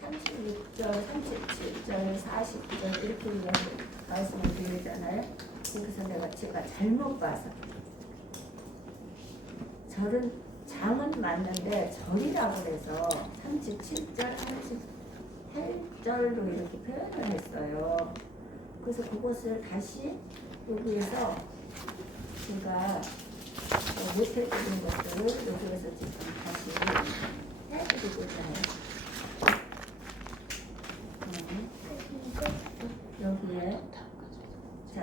36절, 37절, 40절 이렇게 말씀을 드리잖아요. 그래서 제가 잘못 봐서 절은 장은 맞는데 절이라고 해서 37절, 38절로 이렇게 표현을 했어요. 그래서 그것을 다시 여기에서 제가 못해드린 것들을 여기에서 지금 다시 해드리고자 해요. 여기에 자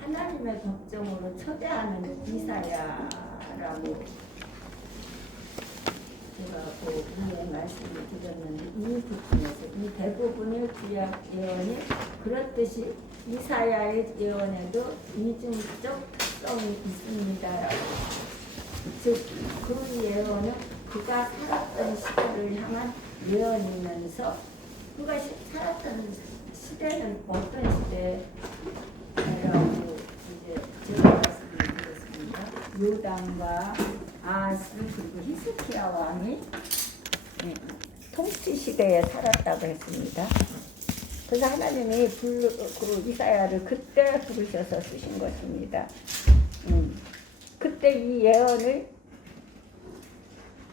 하나님의 법정으로 초대하는 이사야라고 제가 그 위에 말씀을 드렸는데 이 부분에서 이 대부분의 구약 예언이 그렇듯이 이사야의 예언에도 이중적 특성이 있습니다라고. 즉 그 예언은 그가 살았던 시대를 향한 예언이면서 그가 살았던 시대는 어떤 시대라고 이제 제가 말씀을 드렸습니다. 요담과 아하스 그리고 히스키야 왕이 통치 시대에 살았다고 했습니다. 그래서 하나님이 그 이사야를 그때 부르셔서 쓰신 것입니다. 그때 이 예언을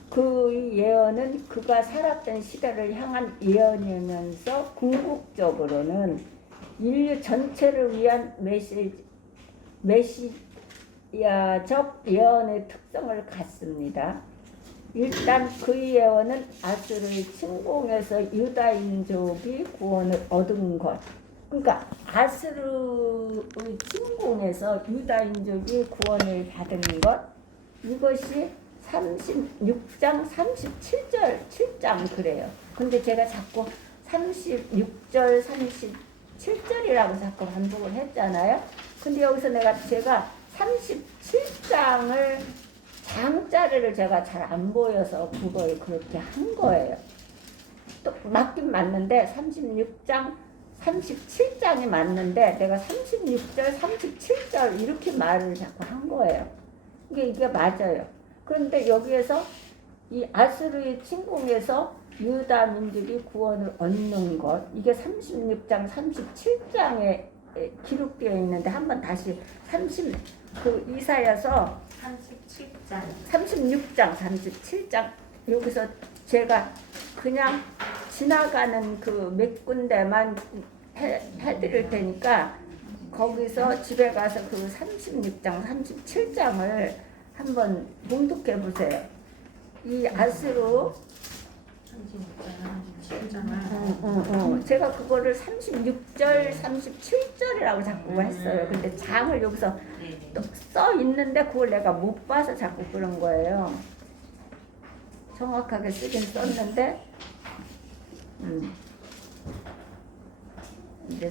그 예언은 그가 살았던 시대를 향한 예언이면서 궁극적으로는 인류 전체를 위한 메시아적 예언의 특성을 갖습니다. 일단 그 예언은 아수르의 침공에서 유다인족이 구원을 얻은 것. 그러니까 아수르의 침공에서 유다인족이 구원을 받은 것. 이것이 36장 37절 7장 그래요. 근데 제가 자꾸 36절 37절이라고 자꾸 반복을 했잖아요. 근데 여기서 제가 37장을 장자리를 제가 잘 안 보여서 그걸 그렇게 한 거예요. 또 맞긴 맞는데 36장 37장이 맞는데 내가 36절 37절 이렇게 말을 자꾸 한 거예요. 이게 맞아요. 그런데 여기에서 이 아수르의 침공에서 유다 민족이 구원을 얻는 것, 이게 36장 37장에 기록되어 있는데 한번 다시 이사야서 36장 37장 여기서 제가 그냥 지나가는 그 몇 군데만 해드릴 테니까 거기서 집에 가서 그 36장 37장을 한번 봉독해 보세요. 이 아수르 36장 제가 그거를 36절 37절이라고 자꾸 했어요. 근데 장을 여기서 또 써 있는데 그걸 내가 못 봐서 자꾸 그런 거예요. 정확하게 쓰긴 썼는데 이제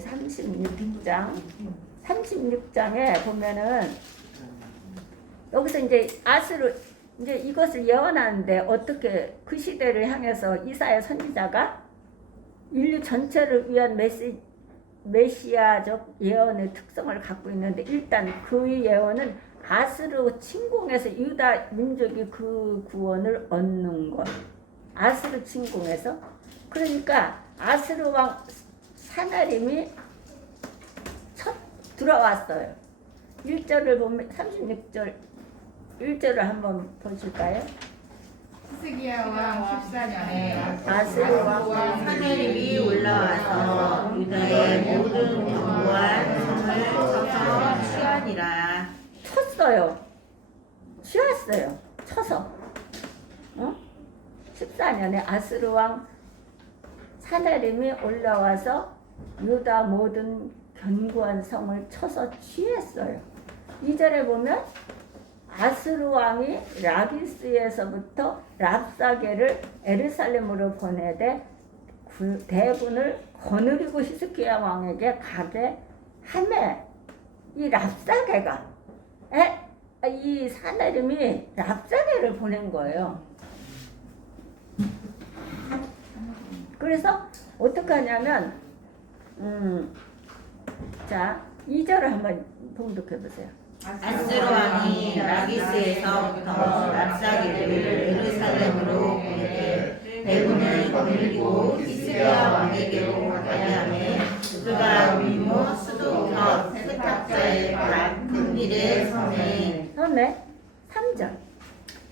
36장에 보면은 여기서 이제 아수르 이제 이것을 예언하는데 어떻게 그 시대를 향해서 이사야 선지자가 인류 전체를 위한 메시아적 예언의 특성을 갖고 있는데 일단 그 예언은 아수르 침공에서 유다 민족이 그 구원을 얻는 것. 아수르 침공에서 그러니까 아수르 왕 사나림이 첫 들어왔어요. 1절을 보면 36절 1절을 한번 보실까요? 히스기야 왕 14년에 아수르 왕 사나림이 올라와서 유다의 모든 견고한 성을 쳐서 취하니라. 쳤어요. 취했어요. 쳐서. 14년에 아수르 왕 사나림이 올라와서 유다 모든 견고한 성을 쳐서 취했어요. 2절에 보면 아수르 왕이 라기스에서부터 랍사게를 에르살렘으로 보내되 대군을 거느리고 히스기야 왕에게 가게 하매 이 랍사게가 이 사나림이 랍사게를 보낸 거예요. 그래서 어떻게 하냐면 자 2절을 한번 봉독해 보세요. 아스루 왕이 라기스에서부터 랍사기를 예루살렘으로 올리고 히스기야 왕에게로 가게 하매 그가 위모 수도겨 세탁자의 큰 길에 서매 다음에 3절.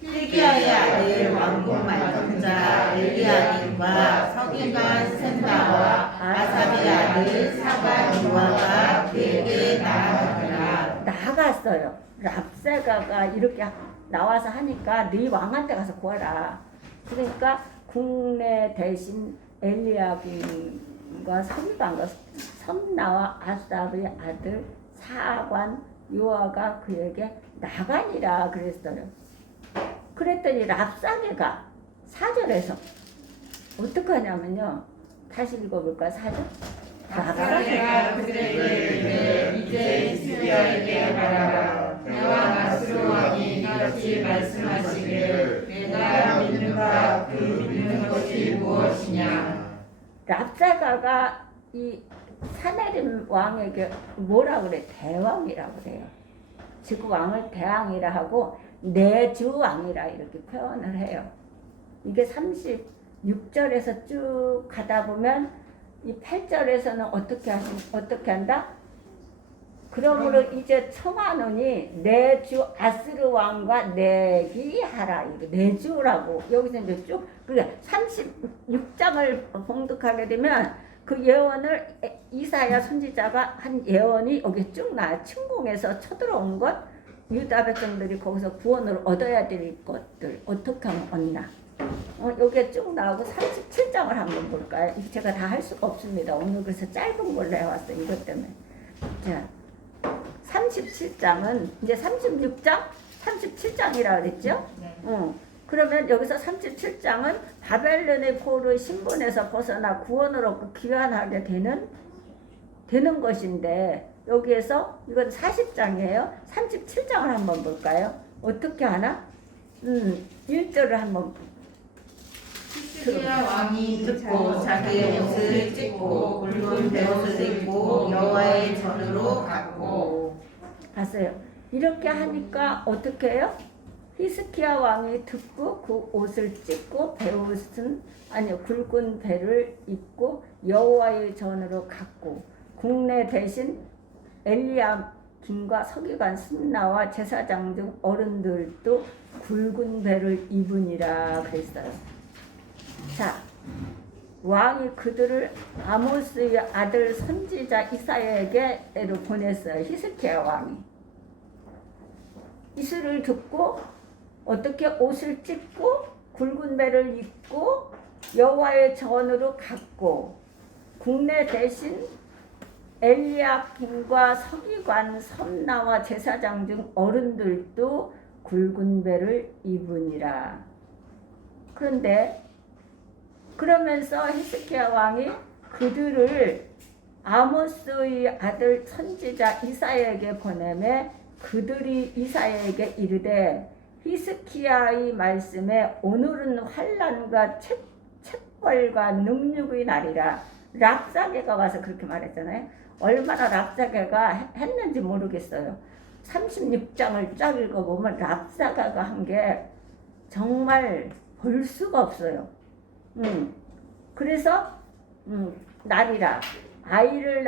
hil기야의 아들 왕국 말통자 엘리야김과 서기관 셈나와 아삽의 아들 사반 요아가 그에게 나아가더라. 나갔어요. 랍세가가 이렇게 나와서 하니까 네 왕한테 가서 구하라. 그러니까 국내 대신 엘리야김과 서기관과 셈나와 아삽의 아들 사관 요아가 그에게 나가니라 그랬어요. 그랬더니 랍사게가 4절에서 어떻게 하냐면요. 다시 읽어볼까 4절? 랍사게가 그들에게 이제 히스기야에게 말하라. 내와 나스로 왕이 이같이 말씀하시기를 내가 믿는가 그 믿는 것이 무엇이냐. 랍사가가 이 사내림 왕에게 뭐라 그래? 대왕이라고 그래요. 즉 왕을 대왕이라 하고 내주 왕이라 이렇게 표현을 해요. 이게 36절에서 쭉 가다 보면 이 8절에서는 어떻게 한다? 그러므로 이제 청하노니 내주 아스르 왕과 내기하라. 이거 내주라고 여기서 이제 쭉 그러니까 36장을 봉독하게 되면 그 예언을 이사야 선지자가 한 예언이 여기 쭉 나와. 침공에서 쳐들어온 것, 유다 백성들이 거기서 구원을 얻어야 될 것들 어떻게 하면 얻나. 여기에 쭉 나오고 37장을 한번 볼까요? 이거 제가 다 할 수가 없습니다. 오늘 그래서 짧은 걸로 해왔어요. 이것 때문에. 자, 37장은 이제 36장, 37장이라 그랬죠? 네. 그러면 여기서 37장은 바벨론의 포로 신분에서 벗어나 구원을 얻고 귀환하게 되는 것인데 여기에서 이건 40장이에요. 37장을 한번 볼까요? 어떻게 하나? 1절을 한번 히스기야 왕이 듣고 자기의 옷을 찢고 굵은 베옷을 입고 여호와의 전으로 갔고. 봤어요. 이렇게 하니까 어떻게 해요? 히스기야 왕이 듣고 그 옷을 찢고 베옷은 아니요 굵은 베를 입고 여호와의 전으로 갔고 국내 대신 엘리야김과 서기관 슴나와 제사장 등 어른들도 굵은 베를 입으니라 그랬어요. 자, 왕이 그들을 아모스의 아들 선지자 이사야에게로 보냈어요. 히스기야 왕이. 이스를 듣고 어떻게 옷을 찢고 굵은 베를 입고 여호와의 전으로 갔고 국내 대신 엘리야김과 서기관 셈나와 제사장 등 어른들도 굵은 베를 입으니라. 그런데 그러면서 히스기야 왕이 그들을 아모스의 아들 선지자 이사야에게 보내매 그들이 이사야에게 이르되 히스기야의 말씀에 오늘은 환난과 책벌과 능력의 날이라. 랍사게가 와서 그렇게 말했잖아요. 얼마나 랍사게가 했는지 모르겠어요. 36장을 쫙 읽어보면 랍사게가 한 게 정말 볼 수가 없어요. 그래서 날이라 아이를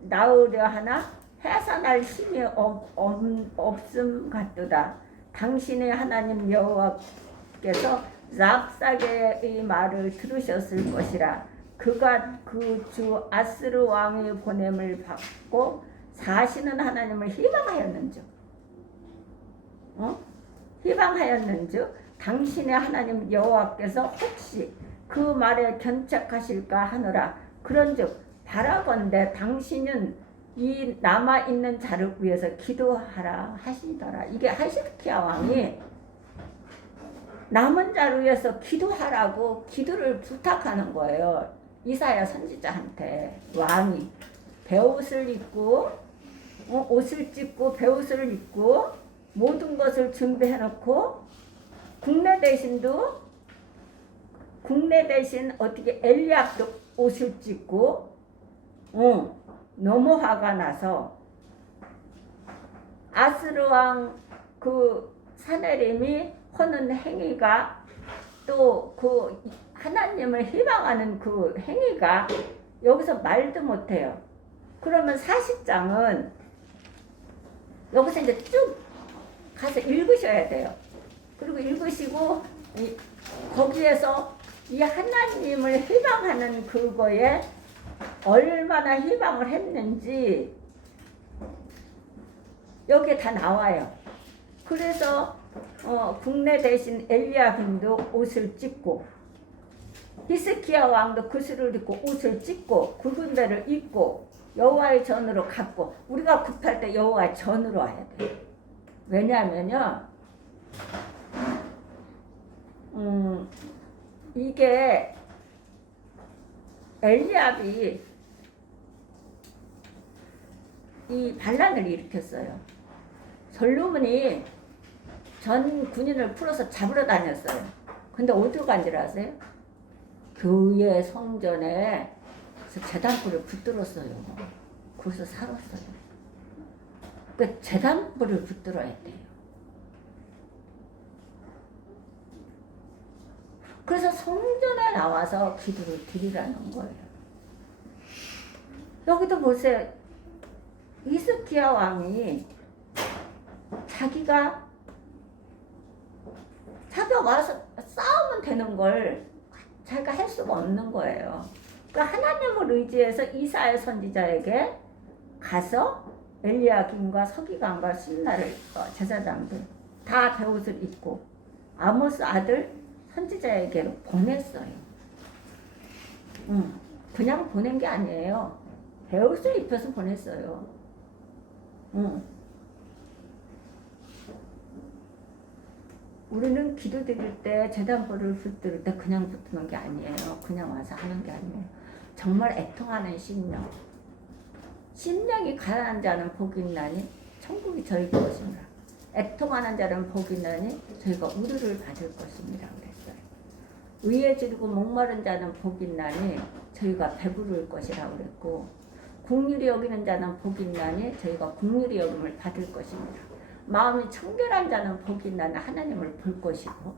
낳으려 하나 해산할 힘이 없음 같도다. 당신의 하나님 여호와께서 랍사게의 말을 들으셨을 것이라. 그가 그 주 아스르 왕의 보냄을 받고 사시는 하나님을 희망하였는즉 희망하였는즉 당신의 하나님 여호와께서 혹시 그 말에 견책하실까 하노라. 그런즉 바라건대 당신은 이 남아있는 자를 위해서 기도하라 하시더라. 이게 히스기야 왕이 남은 자를 위해서 기도하라고 기도를 부탁하는 거예요. 이사야 선지자한테 왕이 베옷을 입고 옷을 찢고 베옷을 입고 모든 것을 준비해 놓고 국내 대신 어떻게 엘리압도 옷을 찢고 너무 화가 나서 아스르 왕 그 사내림이 하는 행위가 또 그 하나님을 희망하는 그 행위가 여기서 말도 못해요. 그러면 40장은 여기서 이제 쭉 가서 읽으셔야 돼요. 그리고 읽으시고 거기에서 이 하나님을 희망하는 그거에 얼마나 희망을 했는지 여기에 다 나와요. 그래서 국내 대신 엘리야김도 옷을 찢고 히스기야 왕도 그슬을 입고 옷을 찢고 굵은 배를 입고 여호와의 전으로 갔고, 우리가 급할 때 여호와의 전으로 와야 돼요. 왜냐하면요, 이게 엘리압이 이 반란을 일으켰어요. 솔로몬이 전 군인을 풀어서 잡으러 다녔어요. 근데 어디로 간 줄 아세요? 교회 성전에 제단불을 붙들었어요. 거기서 살았어요. 그 제단불을 붙들어야 돼요. 그래서 성전에 나와서 기도를 드리라는 거예요. 여기도 보세요. 히스기야 왕이 자기가 와서 싸우면 되는 걸 자기가 할 수가 없는 거예요. 그러니까 하나님을 의지해서 이사야 선지자에게 가서 엘리야김과 서기관과 신나를 제사장들 다 베옷을 입고 아모스 아들 선지자에게로 보냈어요. 그냥 보낸 게 아니에요. 베옷을 입혀서 보냈어요. 우리는 기도 드릴 때 제단불을 붙들 때 그냥 붙는 게 아니에요. 그냥 와서 하는 게 아니에요. 정말 애통하는 심령. 심령이 가난한 자는 복이 있나니 천국이 저희 것입니다. 애통하는 자는 복이 있나니 저희가 우르를 받을 것입니다. 그랬어요. 의에 지르고 목마른 자는 복이 있나니 저희가 배부를 것이라 그랬고, 긍휼히 여기는 자는 복이 있나니 저희가 긍휼히 여김을 받을 것입니다. 마음이 청결한 자는 복이 있나니 하나님을 볼 것이고,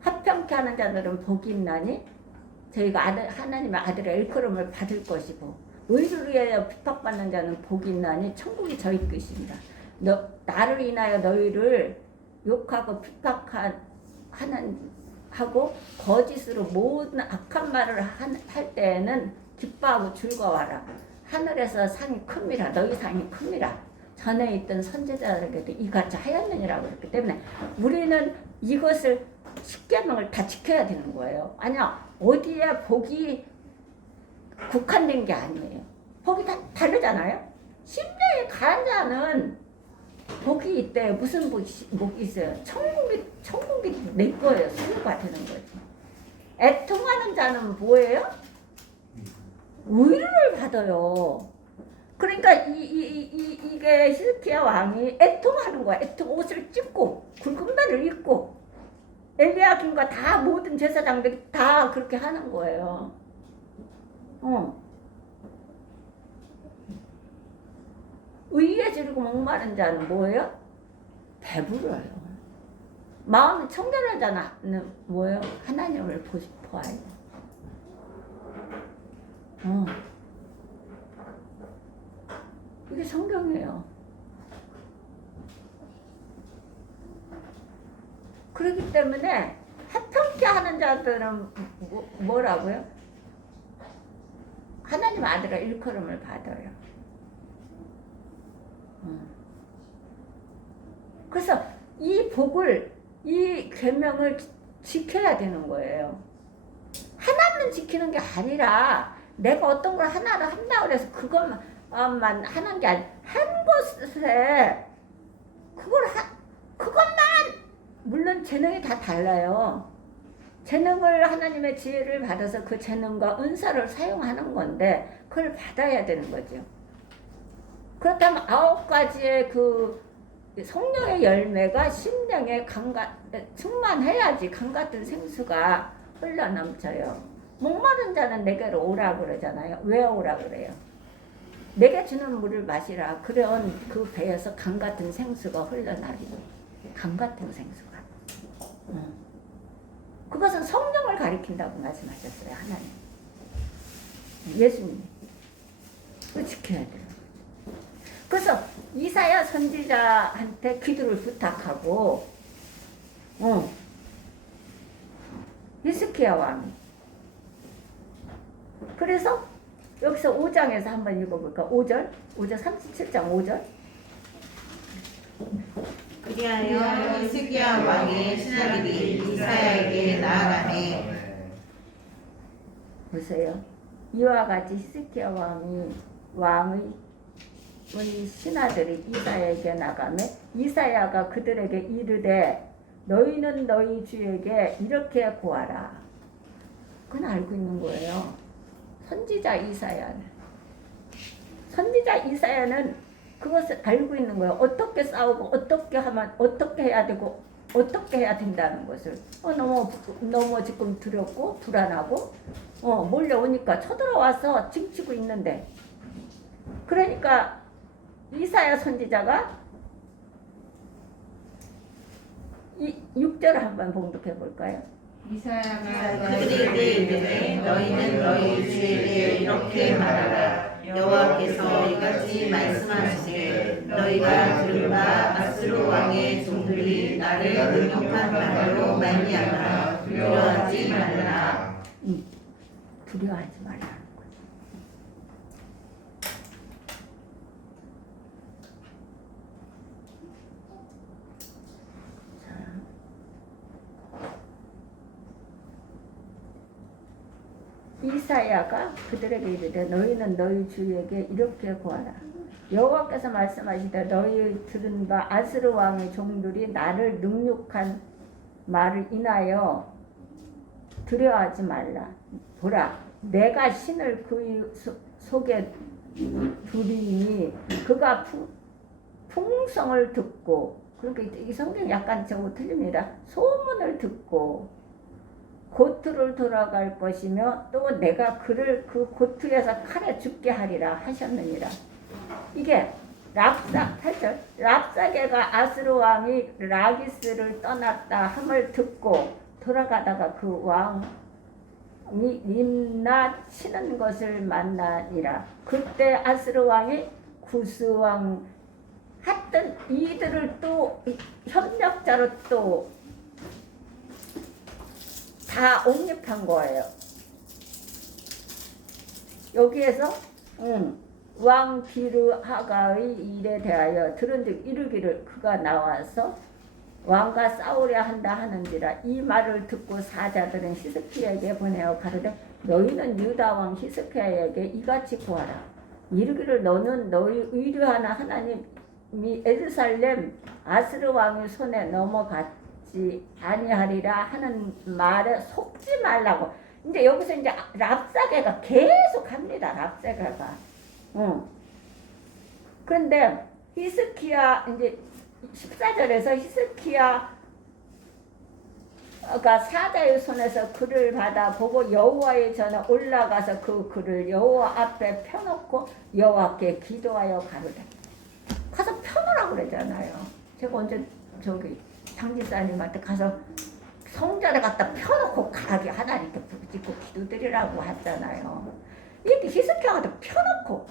합평케 하는 자들은 복이 있나니 저희가 하나님의 아들의 일컬음을 받을 것이고, 의를 위하여 핍박받는 자는 복이 있나니 천국이 저희 것입니다. 나를 인하여 너희를 욕하고 하고 거짓으로 모든 악한 말을 할 때에는 기뻐하고 즐거워하라. 하늘에서 상이 큽니다. 너희 상이 큽니다. 전에 있던 선지자들에게도 이같이 하였느니라고 그랬기 때문에 우리는 이것을 10계명을 다 지켜야 되는 거예요. 아니야, 어디에 복이 국한된 게 아니에요. 복이 다 다르잖아요. 심령에 가한 자는 복이 있대요. 무슨 복이 있어요? 천국이 내 거예요. 수요가 되는 거죠. 애통하는 자는 뭐예요? 의를 받아요. 그러니까 이게 히스기야 왕이 애통하는 거야. 옷을 찢고 굵은 배를 입고 엘리야김과 다 모든 제사장들이 다 그렇게 하는 거예요. 의에 지르고 목마른 자는 뭐예요? 배불러요. 마음이 청결한 자는 뭐예요? 하나님을 보고 싶어요. 이게 성경이에요. 그렇기 때문에 합평케 하는 자들은 뭐라고요? 하나님 아들의 일컬음을 받아요. 그래서 이 복을, 이 계명을 지켜야 되는 거예요. 하나만 지키는 게 아니라 내가 어떤 걸 하나를 한다고 해서 그것만 하는 게 아니라 한 것에 그것만, 물론 재능이 다 달라요. 재능을 하나님의 지혜를 받아서 그 재능과 은사를 사용하는 건데 그걸 받아야 되는 거죠. 그렇다면 9가지의 그 성령의 열매가 심령에 충만해야지 강 같은 생수가 흘러넘쳐요. 목마른 자는 내게로 오라 그러잖아요. 왜 오라 그래요? 내게 주는 물을 마시라. 그런 그 배에서 강 같은 생수가 흘러나리니. 강 같은 생수가. 그것은 성령을 가리킨다고 말씀하셨어요. 하나님. 예수님. 그거 지켜야 돼요. 그래서 이사야 선지자한테 기도를 부탁하고 히스기야 왕이. 그래서 여기서 5장에서 한번 읽어볼까? 5절 37장 5절. 그리하여 히스기야 왕의 신하들이 이사야에게 나아가매. 보세요. 이와 같이 히스기야 왕의 신하들이 이사야에게 나가매 이사야가 그들에게 이르되 너희는 너희 주에게 이렇게 구하라. 그건 알고 있는 거예요. 선지자 이사야는 그것을 알고 있는 거예요. 어떻게 싸우고 어떻게 하면 어떻게 해야 되고 어떻게 해야 된다는 것을. 너무 지금 두렵고 불안하고 몰려오니까 쳐들어와서 징치고 있는데, 그러니까 이사야 선지자가 이 6절을 한번 봉독해 볼까요? 이사야가 그들에게 이르되 너희는 너희 주에게 이렇게 말하라. 여호와께서 이같이 말씀하시되 너희가 들은 바 아스루 왕의 종들이 나를 능욕한 말로 말미암아 두려워하지 말라. 두려워하지 말라는 거예요. 이사야가 그들에게 이르되 너희는 너희 주에게 이렇게 구하라. 여호와께서 말씀하시되 너희 들은 바 아스루 왕의 종들이 나를 능욕한 말을 인하여 두려워하지 말라. 보라, 내가 신을 그의 속에 두리니 그가 풍성을 듣고, 그러니까 이 성경 약간 저거 틀립니다. 소문을 듣고 고투를 돌아갈 것이며 또 내가 그를 그 고투에서 칼에 죽게 하리라 하셨느니라. 이게 8절 랍사게가 아스루 왕이 라기스를 떠났다 함을 듣고 돌아가다가 그 왕이 림나 치는 것을 만나니라. 그때 아스루 왕이 구스 왕 하여튼 이들을 또 협력자로 또 다 옹립한 거예요. 여기에서 왕 비르하가의 일에 대하여 들은즉 이르기를 그가 나와서 왕과 싸우려 한다 하는지라. 이 말을 듣고 사자들은 히스기야에게 보내어 가르되 너희는 유다 왕 히스기야에게 이같이 구하라. 이르기를 너는 너희 의뢰하는 하나님이 에르살렘 아스르 왕의 손에 넘어갔지 아니하리라 하는 말에 속지 말라고. 이제 여기서 이제 랍사게가 계속 합니다. 랍사게가. 그런데 히스기야 이제 14절에서 히스기야가 사자의 손에서 글을 받아 보고 여호와의 전에 올라가서 그 글을 여호와 앞에 펴놓고 여호와께 기도하여 가로되. 가서 펴놓으라고 그러잖아요. 제가 언제 저기 장지사님한테 가서 성전에 갖다 펴놓고 가게 하나님께 부르짖고 기도드리라고 했잖아요. 이렇게 히스기야가 펴놓고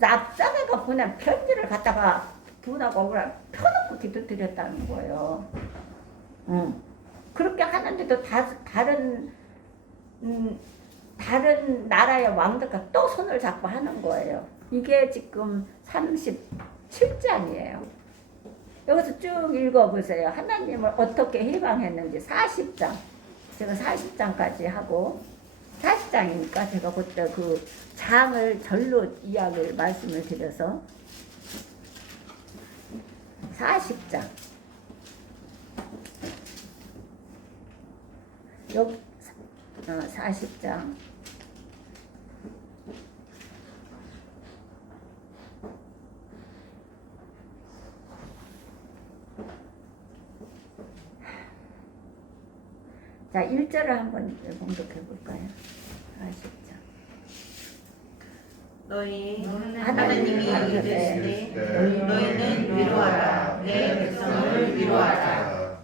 랍사게가 보낸 편지를 갖다가 분하고 펴놓고 기도드렸다는 거예요. 그렇게 하는데도 다른 나라의 왕들과 또 손을 잡고 하는 거예요. 이게 지금 37장이에요. 여기서 쭉 읽어보세요. 하나님을 어떻게 해방했는지 40장. 제가 40장까지 하고 40장이니까 제가 그때 그 장을 절로 이야기를 말씀을 드려서 40장. 여기 40장. 자, 1절을 한번 봉독해 볼까요? 40장. 너희 하나님이 이르시되 너희는 위로하라. 내 백성을 위로하라.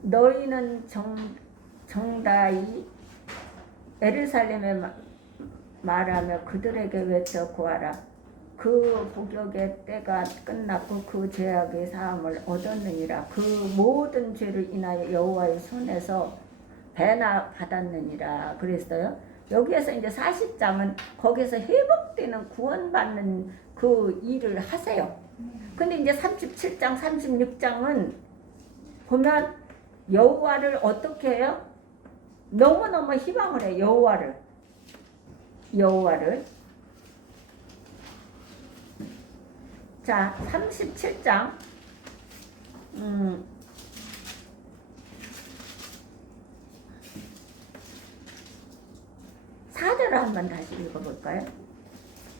너희는 정다이 예루살렘에 말하며 그들에게 외쳐 구하라. 그 복역의 때가 끝났고 그 죄악의 사함을 얻었느니라. 그 모든 죄를 인하여 여호와의 손에서 배나 받았느니라 그랬어요. 여기에서 이제 40장은 거기서 회복되는 구원받는 그 일을 하세요. 근데 이제 37장, 36장은 보면 여호와를 어떻게 해요? 너무너무 희망을 해요. 여호와를. 자, 37장 4절을 한번 다시 읽어볼까요?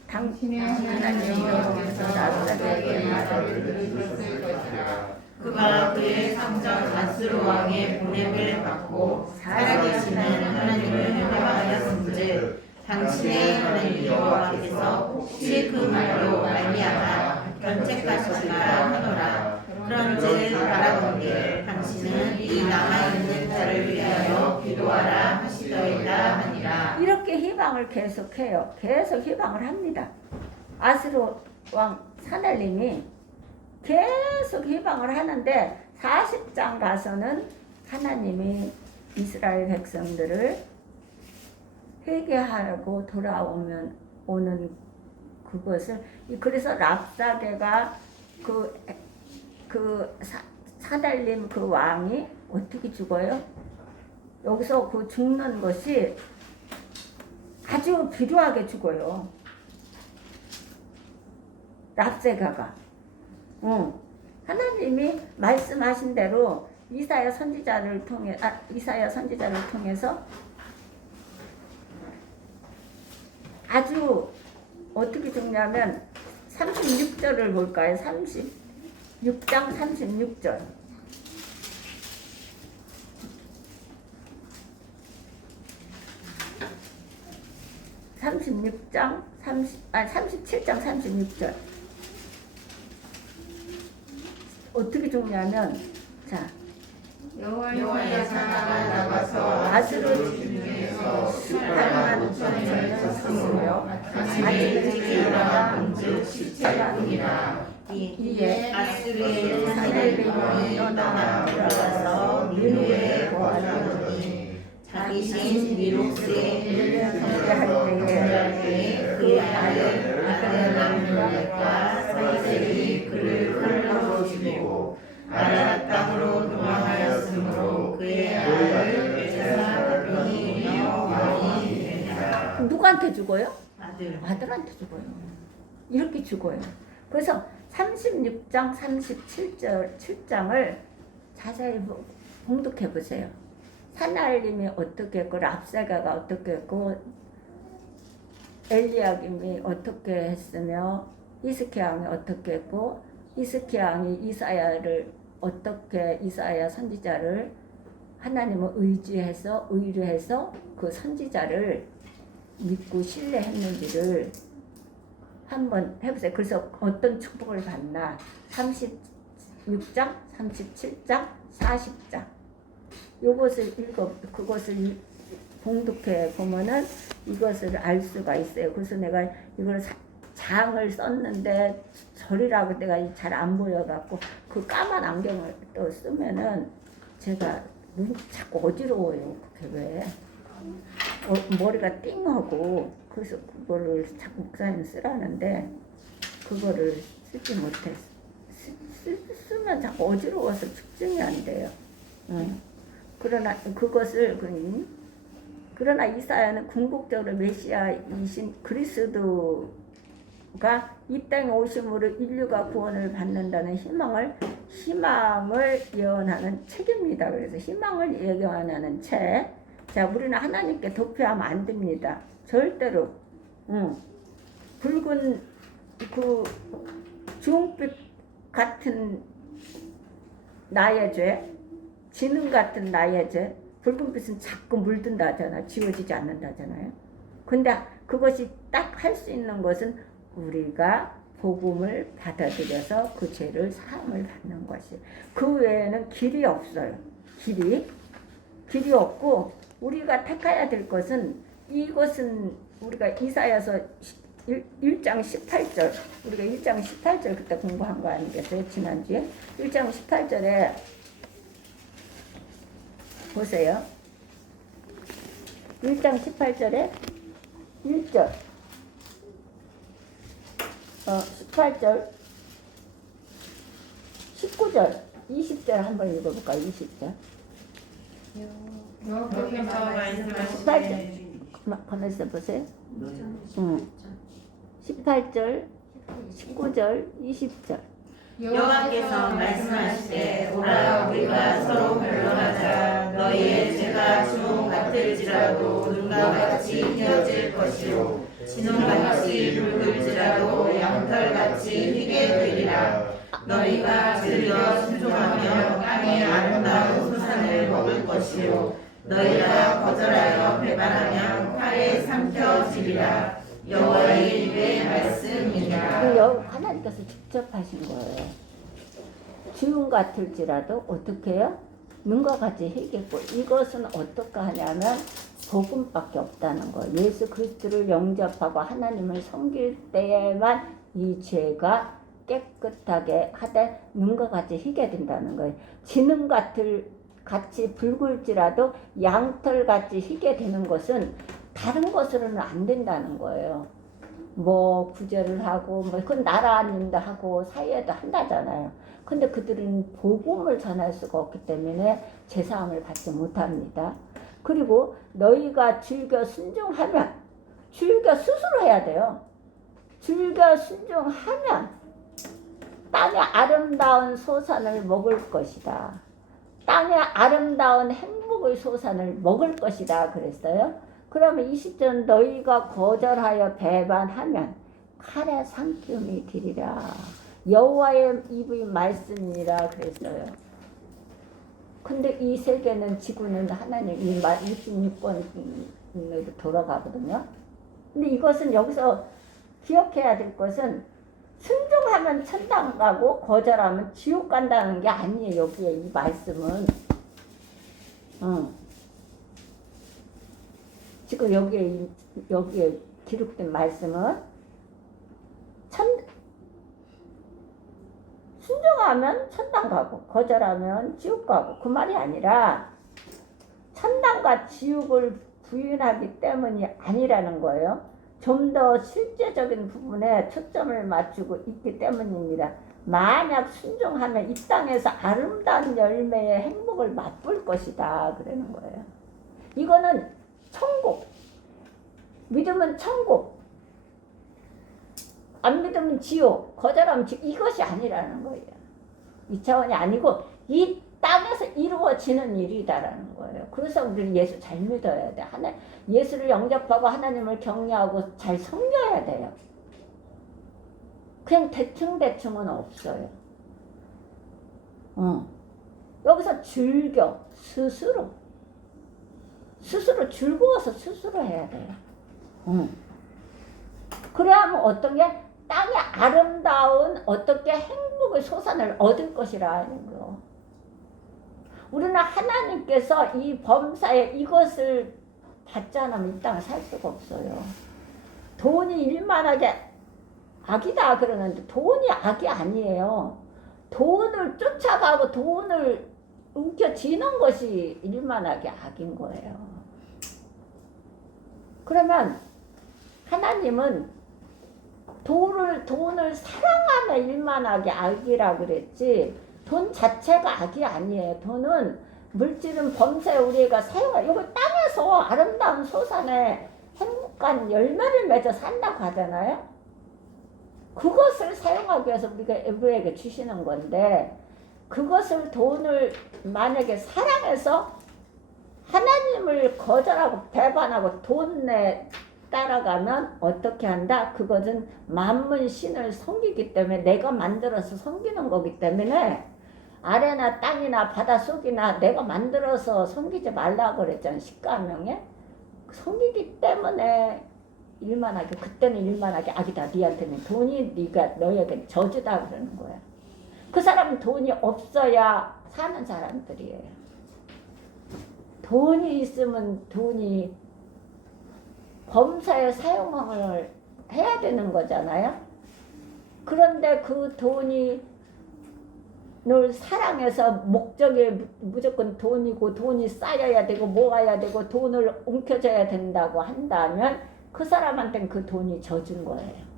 당신의 하나님 여호와께서 랍사게에게 말하기를 들으셨을 것이라. 그가 그의 상전 아스로 왕의 보냄을 받고 살아계시는 하나님을 회방하였은즉 당신의 하나님 여호와께서 혹시 그 말로 말미암아 견책하실까 하노라. 그런즉 바라건대 당신은 이 남아있는 자를 위하여 기도하라 하시더이다 하니라. 이렇게 희망을 계속해요. 계속 희망을 합니다. 아스로 왕 사날림이 계속 희망을 하는데 40장 가서는 하나님이 이스라엘 백성들을 회개하고 돌아오면 오는 그것을 그래서 랍사게가 사달림 그 왕이 어떻게 죽어요? 여기서 그 죽는 것이 아주 비루하게 죽어요. 랍사게가. 하나님이 말씀하신 대로 이사야 선지자를 통해서 아주 어떻게 죽냐면 36절을 볼까요? 36장 36절. 37장 36절. 어떻게 죽냐면 자 여호와의 사자가 나가서 아스로 진에서 18만 5천을 쳤으며 아직까지 일어나 시체가 아니라 이에 아스르의 사내들이 떠나 들어가서 니누에 거하더니 자기 신 니록스의 성대할 때에 그 아들 남과 사이셀이 그를 끌어오시고 아라랏 땅으로 도망하였으므로 그의 아들 에사병이며 왕이 되니라. 누구한테 죽어요? 아들한테 죽어요. 이렇게 죽어요. 그래서 36장 37장을 자세히 봉독해 보세요. 사나엘림이 어떻게 했고 랍사게가 어떻게 했고 엘리야김이 어떻게 했으며 이스키야 왕이 어떻게 했고 이스키야 왕이 이사야 선지자를 하나님을 의뢰해서 그 선지자를 믿고 신뢰했는지를 한번 해보세요. 그래서 어떤 축복을 받나 36장, 37장, 40장 그것을 봉독해 보면은 이것을 알 수가 있어요. 그래서 내가 이걸 장을 썼는데 절이라고 내가 잘 안 보여갖고 그 까만 안경을 또 쓰면은 제가 눈이 자꾸 어지러워요. 그게 왜? 머리가 띵하고 그래서 그거를 자꾸 목사님 쓰라는데 그거를 쓰지 못해. 쓰면 자꾸 어지러워서 집중이 안 돼요. 그러나 그러나 이사야는 궁극적으로 메시아이신 그리스도가 이 땅에 오심으로 인류가 구원을 받는다는 희망을 예언하는 책입니다. 그래서 희망을 예언하는 책. 자, 우리는 하나님께 도피하면 안 됩니다. 절대로. 붉은 그 주홍빛 같은 나의 죄, 진흙 같은 나의 죄, 붉은빛은 자꾸 물든다잖아. 지워지지 않는다잖아요. 근데 그것이 딱 할 수 있는 것은 우리가 복음을 받아들여서 그 죄를 사함을 받는 것이. 그 외에는 길이 없어요. 길이 없고 우리가 택해야 될 것은 이것은 우리가 이사야서 1장 18절 우리가 1장 18절 그때 공부한 거 아니겠어요? 지난주에 1장 18절에 보세요. 1장 18절에 1절 18절 19절 20절 한번 읽어볼까요? 20절 여호와께서 말씀하시되 가만있어 보세요. 18절 19절 20절 여호와께서 말씀하시되 오라 우리가 서로 변론하자 너희의 죄가 주홍 같을지라도 눈과 같이 휘어질 것이요 진홍같이 붉을지라도 양털같이 희게 되리라. 너희가 즐겨 순종하며 땅의 아름다운 소산을 먹을 것이요 너희가 거절하여 배반하면 칼에 삼켜지리라. 여호와의 입의 말씀이니라. 하나님께서 직접 하신 거예요. 주운 같을지라도 어떻게 해요? 눈과 같이 희겠고 이것은 어떻게 하냐면 복음밖에 없다는 거예요. 예수 그리스도를 영접하고 하나님을 섬길 때에만 이 죄가 깨끗하게 하되 눈과 같이 희게 된다는 거예요. 지능 같이 붉을지라도 양털같이 희게 되는 것은 다른 것으로는 안 된다는 거예요. 뭐 구제를 하고 뭐 그건 나라님도 하고 사회도 한다잖아요. 근데 그들은 복음을 전할 수가 없기 때문에 제사함을 받지 못합니다. 그리고 너희가 즐겨 순종하면 즐겨 스스로 해야 돼요. 즐겨 순종하면 땅의 아름다운 소산을 먹을 것이다. 땅의 아름다운 행복의 소산을 먹을 것이다 그랬어요. 그러면 20절 너희가 거절하여 배반하면 칼에 삼킴이 되리라. 여호와의 입의 말씀이라 그랬어요. 근데 이 세계는 지구는 하나님 이 66번으로 돌아가거든요. 근데 이것은 여기서 기억해야 될 것은 순종하면 천당 가고 거절하면 지옥 간다는 게 아니에요. 여기에 이 말씀은. 지금 여기에 기록된 말씀은 순종하면 천당 가고 거절하면 지옥 가고 그 말이 아니라 천당과 지옥을 부인하기 때문이 아니라는 거예요. 좀 더 실제적인 부분에 초점을 맞추고 있기 때문입니다. 만약 순종하면 이 땅에서 아름다운 열매의 행복을 맛볼 것이다 그러는 거예요. 이거는 천국, 믿으면 천국, 안 믿으면 지옥, 거절하면 지옥, 이것이 아니라는 거예요. 이 차원이 아니고 이 땅에서 이루어지는 일이다라는 거예요. 그래서 우리는 예수 잘 믿어야 돼. 예수를 영접하고 하나님을 경외하고 잘 섬겨야 돼요. 그냥 대충대충은 없어요. 여기서 즐겨 스스로 즐거워서 스스로 해야 돼요. 그래야 하면 어떤 게 땅의 아름다운 어떻게 행복의 소산을 얻을 것이라 하는 거. 우리는 하나님께서 이 범사에 이것을 받지 않으면 이 땅에 살 수가 없어요. 돈이 일만하게 악이다 그러는데 돈이 악이 아니에요. 돈을 쫓아가고 돈을 움켜쥐는 것이 일만하게 악인 거예요. 그러면 하나님은 돈을 사랑하며 일만하게 악이라 그랬지 돈 자체가 악이 아니에요. 돈은 물질은 범사에 우리가 사용해. 이거 땅에서 아름다운 소산에 행복한 열매를 맺어 산다고 하잖아요. 그것을 사용하기 위해서 우리에게 주시는 건데 그것을 돈을 만약에 사랑해서 하나님을 거절하고 배반하고 돈에 따라가면 어떻게 한다? 그것은 만물 신을 섬기기 때문에 내가 만들어서 섬기는 거기 때문에 아래나 땅이나 바닷속이나 내가 만들어서 섬기지 말라고 그랬잖아. 십계명에. 섬기기 때문에 일만하게 그때는 일만하게 악이다. 니한테는 돈이 너에게 저주다 그러는 거야. 그 사람은 돈이 없어야 사는 사람들이에요. 돈이 있으면 돈이 범사에 사용을 해야 되는 거잖아요. 그런데 그 돈이 널 사랑해서 목적이 무조건 돈이고 돈이 쌓여야 되고 모아야 되고 돈을 움켜줘야 된다고 한다면 그 사람한테는 그 돈이 져준 거예요.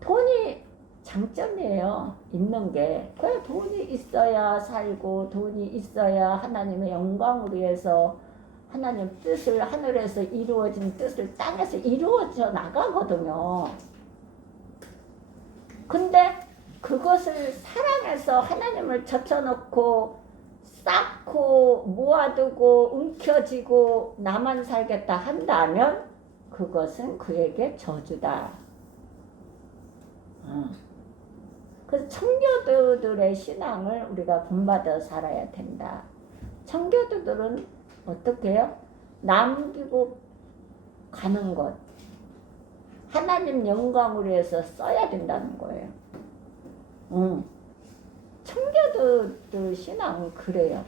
돈이 장점이에요. 있는 게. 그래 돈이 있어야 살고 돈이 있어야 하나님의 영광을 위해서 하나님 뜻을 하늘에서 이루어진 뜻을 땅에서 이루어져 나가거든요. 근데 그것을 사랑해서 하나님을 젖혀놓고 쌓고 모아두고 움켜쥐고 나만 살겠다 한다면 그것은 그에게 저주다. 그래서 청교도들의 신앙을 우리가 본받아 살아야 된다. 청교도들은 어떻게 해요? 남기고 가는 것. 하나님 영광을 위해서 써야 된다는 거예요. 청교도들 신앙은 그래요.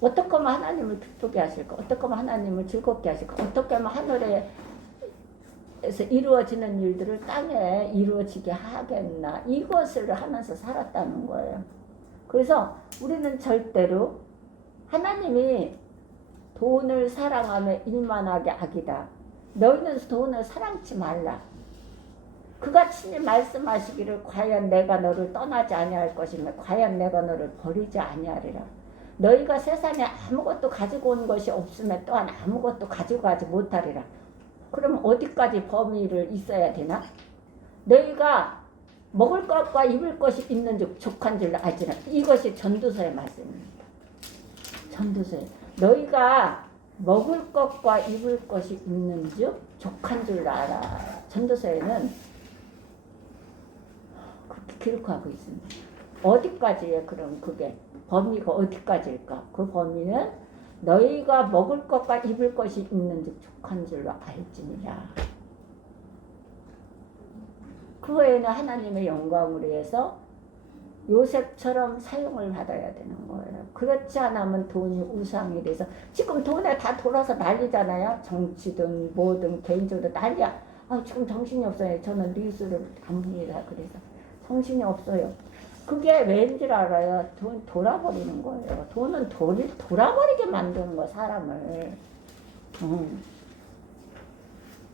어떻게 하면 하나님을 기쁘게 하실까? 어떻게 하면 하나님을 즐겁게 하실까? 어떻게 하면 하늘에서 이루어지는 일들을 땅에 이루어지게 하겠나? 이것을 하면서 살았다는 거예요. 그래서 우리는 절대로 하나님이 돈을 사랑하며 일만하게 악이다. 너희는 돈을 사랑치 말라. 그가 친히 말씀하시기를 과연 내가 너를 떠나지 아니할 것이며 과연 내가 너를 버리지 아니하리라. 너희가 세상에 아무것도 가지고 온 것이 없으면 또한 아무것도 가지고 가지 못하리라. 그럼 어디까지 범위를 있어야 되나? 너희가 먹을 것과 입을 것이 있는 즉 족한 줄 알지라. 이것이 전도서의 말씀입니다. 전도서에 너희가 먹을 것과 입을 것이 있는 즉 족한 줄 알아. 전도서에는 그렇게 기록하고 있습니다. 어디까지예요? 그럼 그게 범위가 어디까지일까? 그 범위는 너희가 먹을 것과 입을 것이 있는 즉 족한 줄로 알지니라. 그 외에는 하나님의 영광을 위해서 요셉처럼 사용을 받아야 되는 거예요. 그렇지 않으면 돈이 우상이 돼서 지금 돈에 다 돌아서 난리잖아요. 정치든 뭐든 개인적으로 난리야. 지금 정신이 없어요. 저는 뉴스를 안 봅니다. 그래서 정신이 없어요. 그게 왠지 알아요? 돈 돌아버리는 거예요. 돈은 돌아버리게 만드는 거 사람을.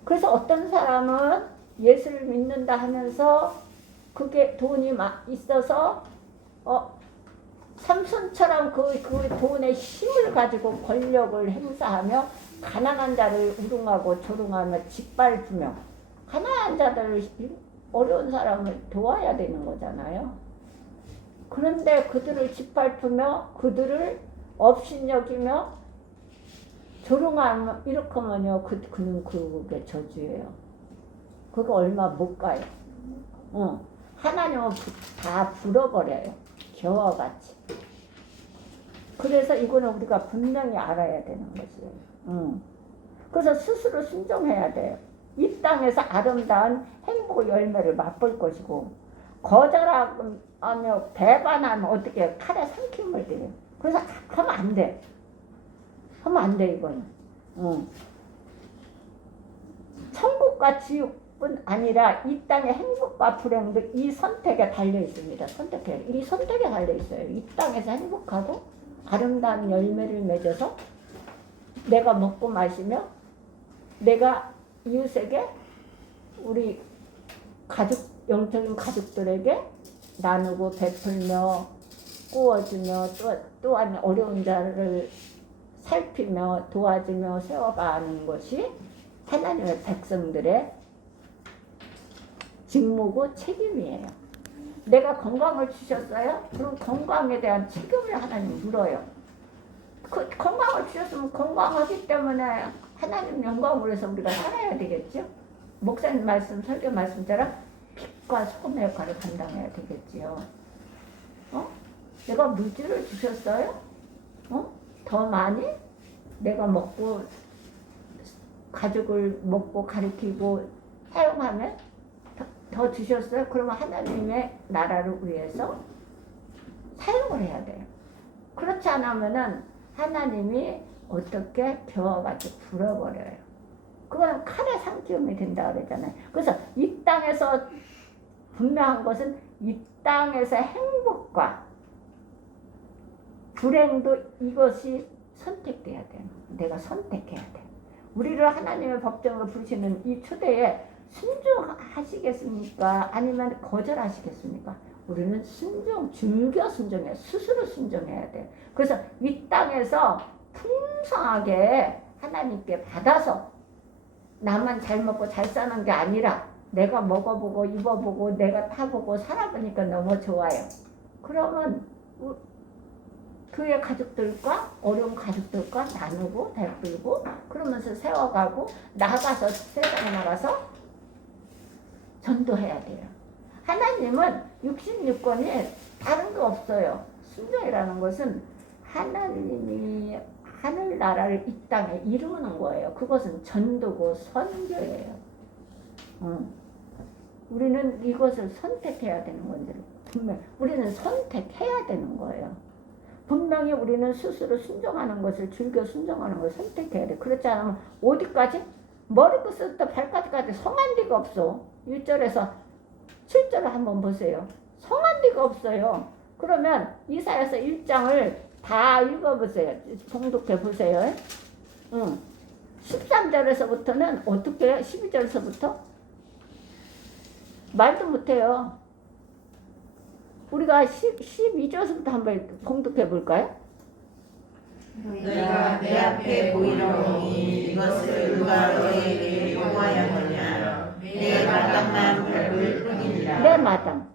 그래서 어떤 사람은 예수를 믿는다 하면서 그게 돈이 있어서 삼손처럼 그 돈의 힘을 가지고 권력을 행사하며 가난한 자를 우롱하고 조롱하며 짓밟으며 가난한 자들을 어려운 사람을 도와야 되는 거잖아요. 그런데 그들을 짓밟으며 그들을 업신여기며 조롱하며 이렇게 하면요 그는 그게 저주예요. 그거 얼마 못 가요. 하나님은 다 불어버려요. 겨와같이. 그래서 이거는 우리가 분명히 알아야 되는 것이에요. 그래서 스스로 순종해야 돼요. 이 땅에서 아름다운 행복의 열매를 맛볼 것이고 거절하며 배반하면 어떻게 칼에 삼킴을 드려요. 그래서 하면 안 돼. 하면 안 돼 이거는. 천국과 지옥뿐 아니라 이 땅의 행복과 불행도 이 선택에 달려 있습니다. 이 선택에 달려 있어요. 이 땅에서 행복하고 아름다운 열매를 맺어서 내가 먹고 마시며 내가 이웃에게 우리 영적인 가족들에게 나누고 베풀며 꾸어주며 또한 어려운 자를 살피며 도와주며 세워가는 것이 하나님의 백성들의 직무고 책임이에요. 내가 건강을 주셨어요? 그럼 건강에 대한 책임을 하나님 물어요. 그 건강을 주셨으면 건강하기 때문에 하나님 영광을 위해서 우리가 살아야 되겠죠? 목사님 말씀, 설교 말씀처럼 빛과 소금의 역할을 감당해야 되겠지요. 내가 물질을 주셨어요? 더 많이? 내가 먹고 가족을 먹고 가르치고 사용하면 더 주셨어요? 그러면 하나님의 나라를 위해서 사용을 해야 돼요. 그렇지 않으면은 하나님이 어떻게 겨워가지고 불어버려요. 그거는 칼의 상기음이 된다 그러잖아요. 그래서 이 땅에서 분명한 것은 이 땅에서 행복과 불행도 이것이 선택돼야 돼요. 내가 선택해야 돼. 우리를 하나님의 법정으로 부르시는 이 초대에 순종하시겠습니까? 아니면 거절하시겠습니까? 우리는 즐겨 순종해요. 스스로 순종해야 돼요. 그래서 이 땅에서 풍성하게 하나님께 받아서 나만 잘 먹고 잘 사는 게 아니라 내가 먹어보고 입어보고 내가 타보고 살아보니까 너무 좋아요. 그러면 교회 가족들과 어려운 가족들과 나누고 베풀고 그러면서 세워가고 나가서 세상에 나가서 전도해야 돼요. 하나님은 66권이 다른 거 없어요. 순종이라는 것은 하나님이 하늘나라를 이 땅에 이루는 거예요. 그것은 전도고 선교예요. 우리는 이것을 선택해야 되는 건지 분명 우리는 선택해야 되는 거예요. 분명히 우리는 스스로 순종하는 것을 즐겨 순종하는 것을 선택해야 돼. 그렇지 않으면 어디까지? 머리끝부터 발까지까지 성한 데가 없어. 1절에서 7절을 한번 보세요. 성한 데가 없어요. 그러면 이사야서 1장을 다 읽어보세요. 봉독해 보세요. 13절에서부터는 어떻게 해요? 12절에서부터? 말도 못해요. 우리가 12절에서부터 한번 봉독해 볼까요? 너희가 내 앞에 보이려니 이것을 누가 너희에게 요구하였느냐. 내 마당만 밟을 뿐이니라. 내 마당.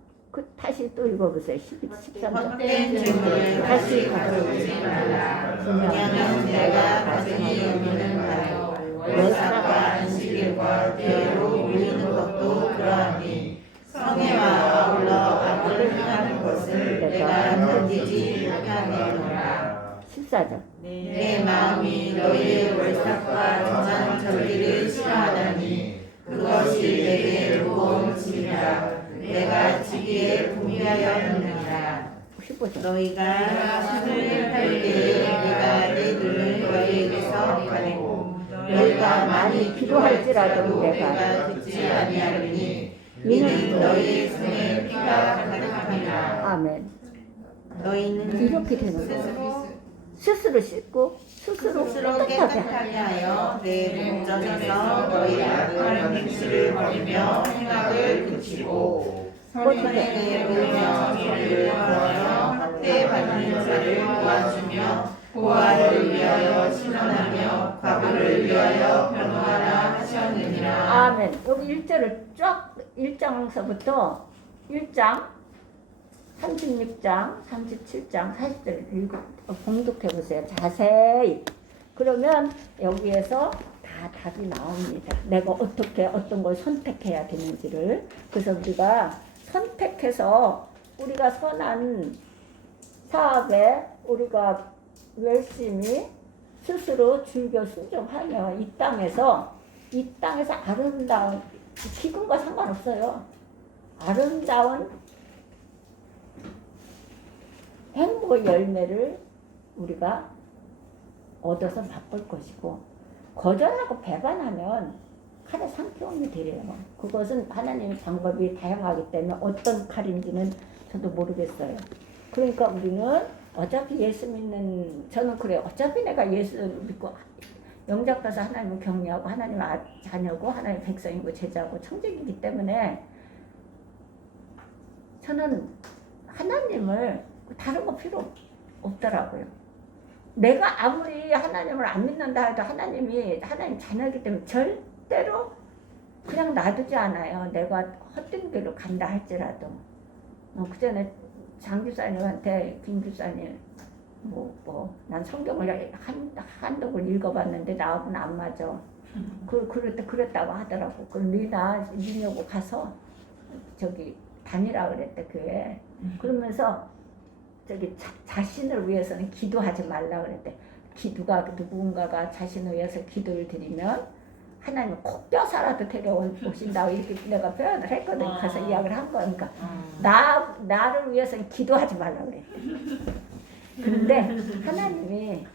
다시 또 읽어보세요. 13절. 헛된 재물을 다시 가져오지 말라. 왜냐하면 내가 가증히 여기는 바요. 월삭과 안식일과 대회로 올리는 것도 그러하니 성회와 아울러 악을 행하는 것을 내가 견디지 못하느니라. 14절. 내 마음이 너희의 월삭과 정한 절기를 싫어하다니 그것이 내게 무거운 짐이라. 내가 지기에 분비하였느니라. 15절. 너희가 손을 할 때에 내가 내 눈을 너희에게서 가리고 너희가 많이 기도할지라도 내가 듣지 아니하리니 이는 너희 손에 피가 가득함이라. 아멘. 너희는 이렇게 되는 거예요. 스스로 씻고 스스로 깨끗하게 깨끗하게 하여 내 목전에서 너희 악한 행실을 버리며 행악을 그치고 선행에 보이며 정의를 구하여 학대받는 자를 도와주며 보아를 위하여 신원하며 과부를 위하여 변호하라 하셨느니라. 아멘. 여기 1절을 쫙 1장서부터 1장 36장 37장 40절 봉독해 보세요. 자세히. 그러면 여기에서 다 답이 나옵니다. 내가 어떻게 어떤 걸 선택해야 되는지를. 그래서 우리가 선택해서 우리가 선한 사업에 우리가 열심히 스스로 즐겨 순종하며 이 땅에서 아름다운 기근과 상관없어요. 아름다운 행복의 열매를 우리가 얻어서 맛볼 것이고 거절하고 배반하면 칼의 상태원이 되래요. 그것은 하나님의 방법이 다양하기 때문에 어떤 칼인지는 저도 모르겠어요. 그러니까 우리는 어차피 예수 믿는 저는 그래요. 어차피 내가 예수 믿고 영접 가서 하나님을 격려하고 하나님 자녀고 하나님의 백성이고 제자고 청직이기 때문에 저는 하나님을 다른 거 필요 없더라고요. 내가 아무리 하나님을 안 믿는다 해도 하나님 자녀이기 때문에 절대로 그냥 놔두지 않아요. 내가 헛된 길로 간다 할지라도. 그 전에 장 교사님한테 김 교사님 난 성경을 한독을 읽어봤는데 나하고는 안 맞아. 그랬다고 하더라고. 그럼 니냐고 가서 저기 다니라 그랬대 교회. 그러면서 저기 자신을 위해서는 기도하지 말라 그랬대. 누군가가 자신을 위해서 기도를 드리면 하나님은 콕 껴서라도 데려오신다고 이렇게 내가 표현을 했거든. 가서 이야기를 한 거니까 나를 위해서는 기도하지 말라 그랬대. 근데 하나님이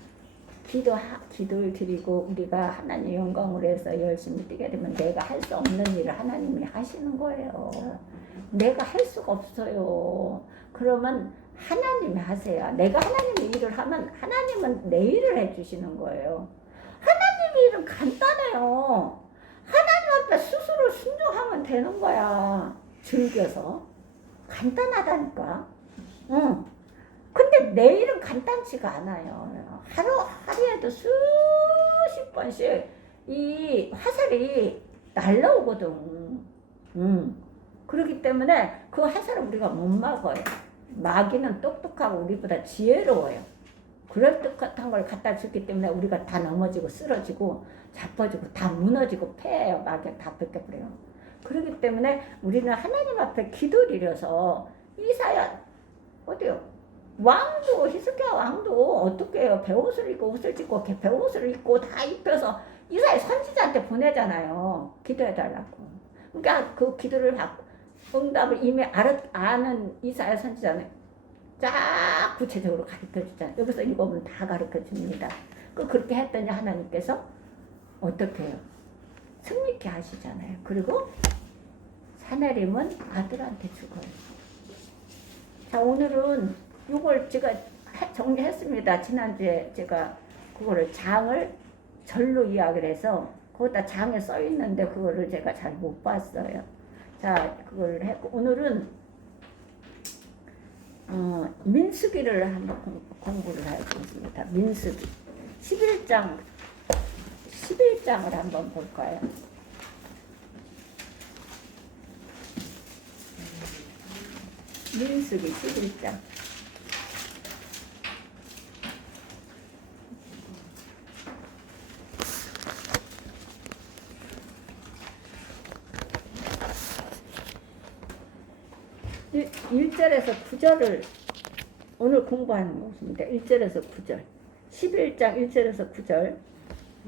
기도를 드리고 우리가 하나님 영광을 해서 열심히 뛰게 되면 내가 할 수 없는 일을 하나님이 하시는 거예요. 내가 할 수가 없어요. 그러면 하나님이 하세요. 내가 하나님의 일을 하면 하나님은 내 일을 해주시는 거예요. 하나님의 일은 간단해요. 하나님 앞에 스스로 순종하면 되는 거야. 즐겨서. 간단하다니까. 응. 근데 내 일은 간단치가 않아요. 하루에도 수십 번씩 이 화살이 날라오거든. 그렇기 때문에 그 화살을 우리가 못 막아요. 마귀는 똑똑하고 우리보다 지혜로워요. 그럴 똑같은 걸 갖다 줬기 때문에 우리가 다 넘어지고 쓰러지고 자빠지고 다 무너지고 패해요. 마귀가 다 뺏겨버려요. 그렇기 때문에 우리는 하나님 앞에 기도드려서 이사야 어디요? 왕도 히스기야 왕도 어떻게 해요? 배옷을 입고 옷을 찢고 배옷을 입고 다 입혀서 이사야 선지자한테 보내잖아요. 기도해달라고. 그러니까 그 기도를 받고 응답을 이미 아는 이사야 선지자는 쫙 구체적으로 가르쳐주잖아요. 여기서 읽어보면 다 가르쳐줍니다. 그렇게 했더니 하나님께서 어떻게 해요? 승리케 하시잖아요. 그리고 사내림은 아들한테 죽어요. 자, 오늘은 이걸 제가 정리했습니다. 지난주에 제가 그거를 장을 절로 이야기를 해서 거기다 장에 써 있는데 그거를 제가 잘 못 봤어요. 자, 그걸 했고 오늘은 민수기를 한번 공부를 하겠습니다. 민수기 11장을 한번 볼까요? 민수기 11장. 일 1절에서 9절을 오늘 공부하는 것입니다. 1절에서 9절. 11장 1절에서 9절.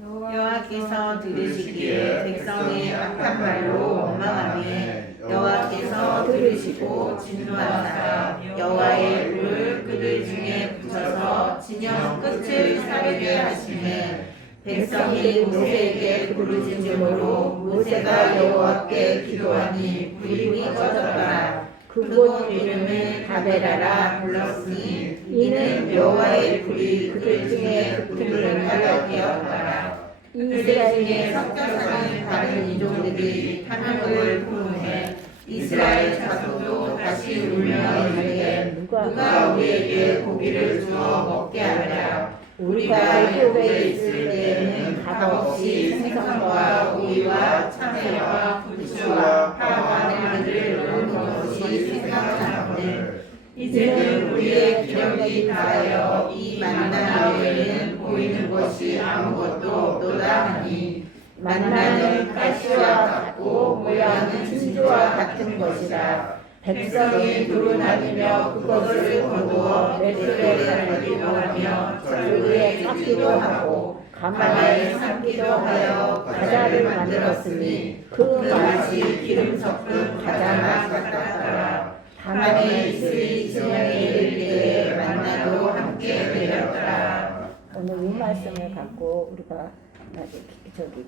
여호와께서 들으시기에 백성이 악한 말로 원망하매 여호와께서 들으시고 진노하사 여호와의 불을 그들 중에 붙여서 진영 끝을 사르게 하시매 백성이 모세에게 부르짖음으로 모세가 여호와께 기도하니 불이 꺼졌더라. 그곳 이름을 다베라라 불렀으니 이는 여호와의 불이 그들 중에 붙음을 하여 되었더라. 그들 중에 섞여 사는 다른 인종들이 탐욕을 품음에 이스라엘 자손도 다시 울며 이르되 누가 우리에게 고기를 주어 먹게 하랴. 우리가 애굽에 있을 때에는 값없이 생선과 오이와 참외와 부추와 파와 나무를 먹는 것이 생각나거늘 이제는 우리의 기력이 다하여 이 만나 외에는 보이는 것이 아무것도 없도다 하니 만나는 가시와 같고 모양은 진주와 같은 것이라. 백성이 두루다니며 그것을 거두어 맷돌에 달기도 하며 절구에 깎기도 하고 가마에 삶기도 하여 과자를 만들었으니 그 맛이 기름 섞은 과자 맛 같더라. 밤에 이슬이 진영에 이를 때에 만나도 함께 되었더라. 오늘 이 말씀을 갖고 우리가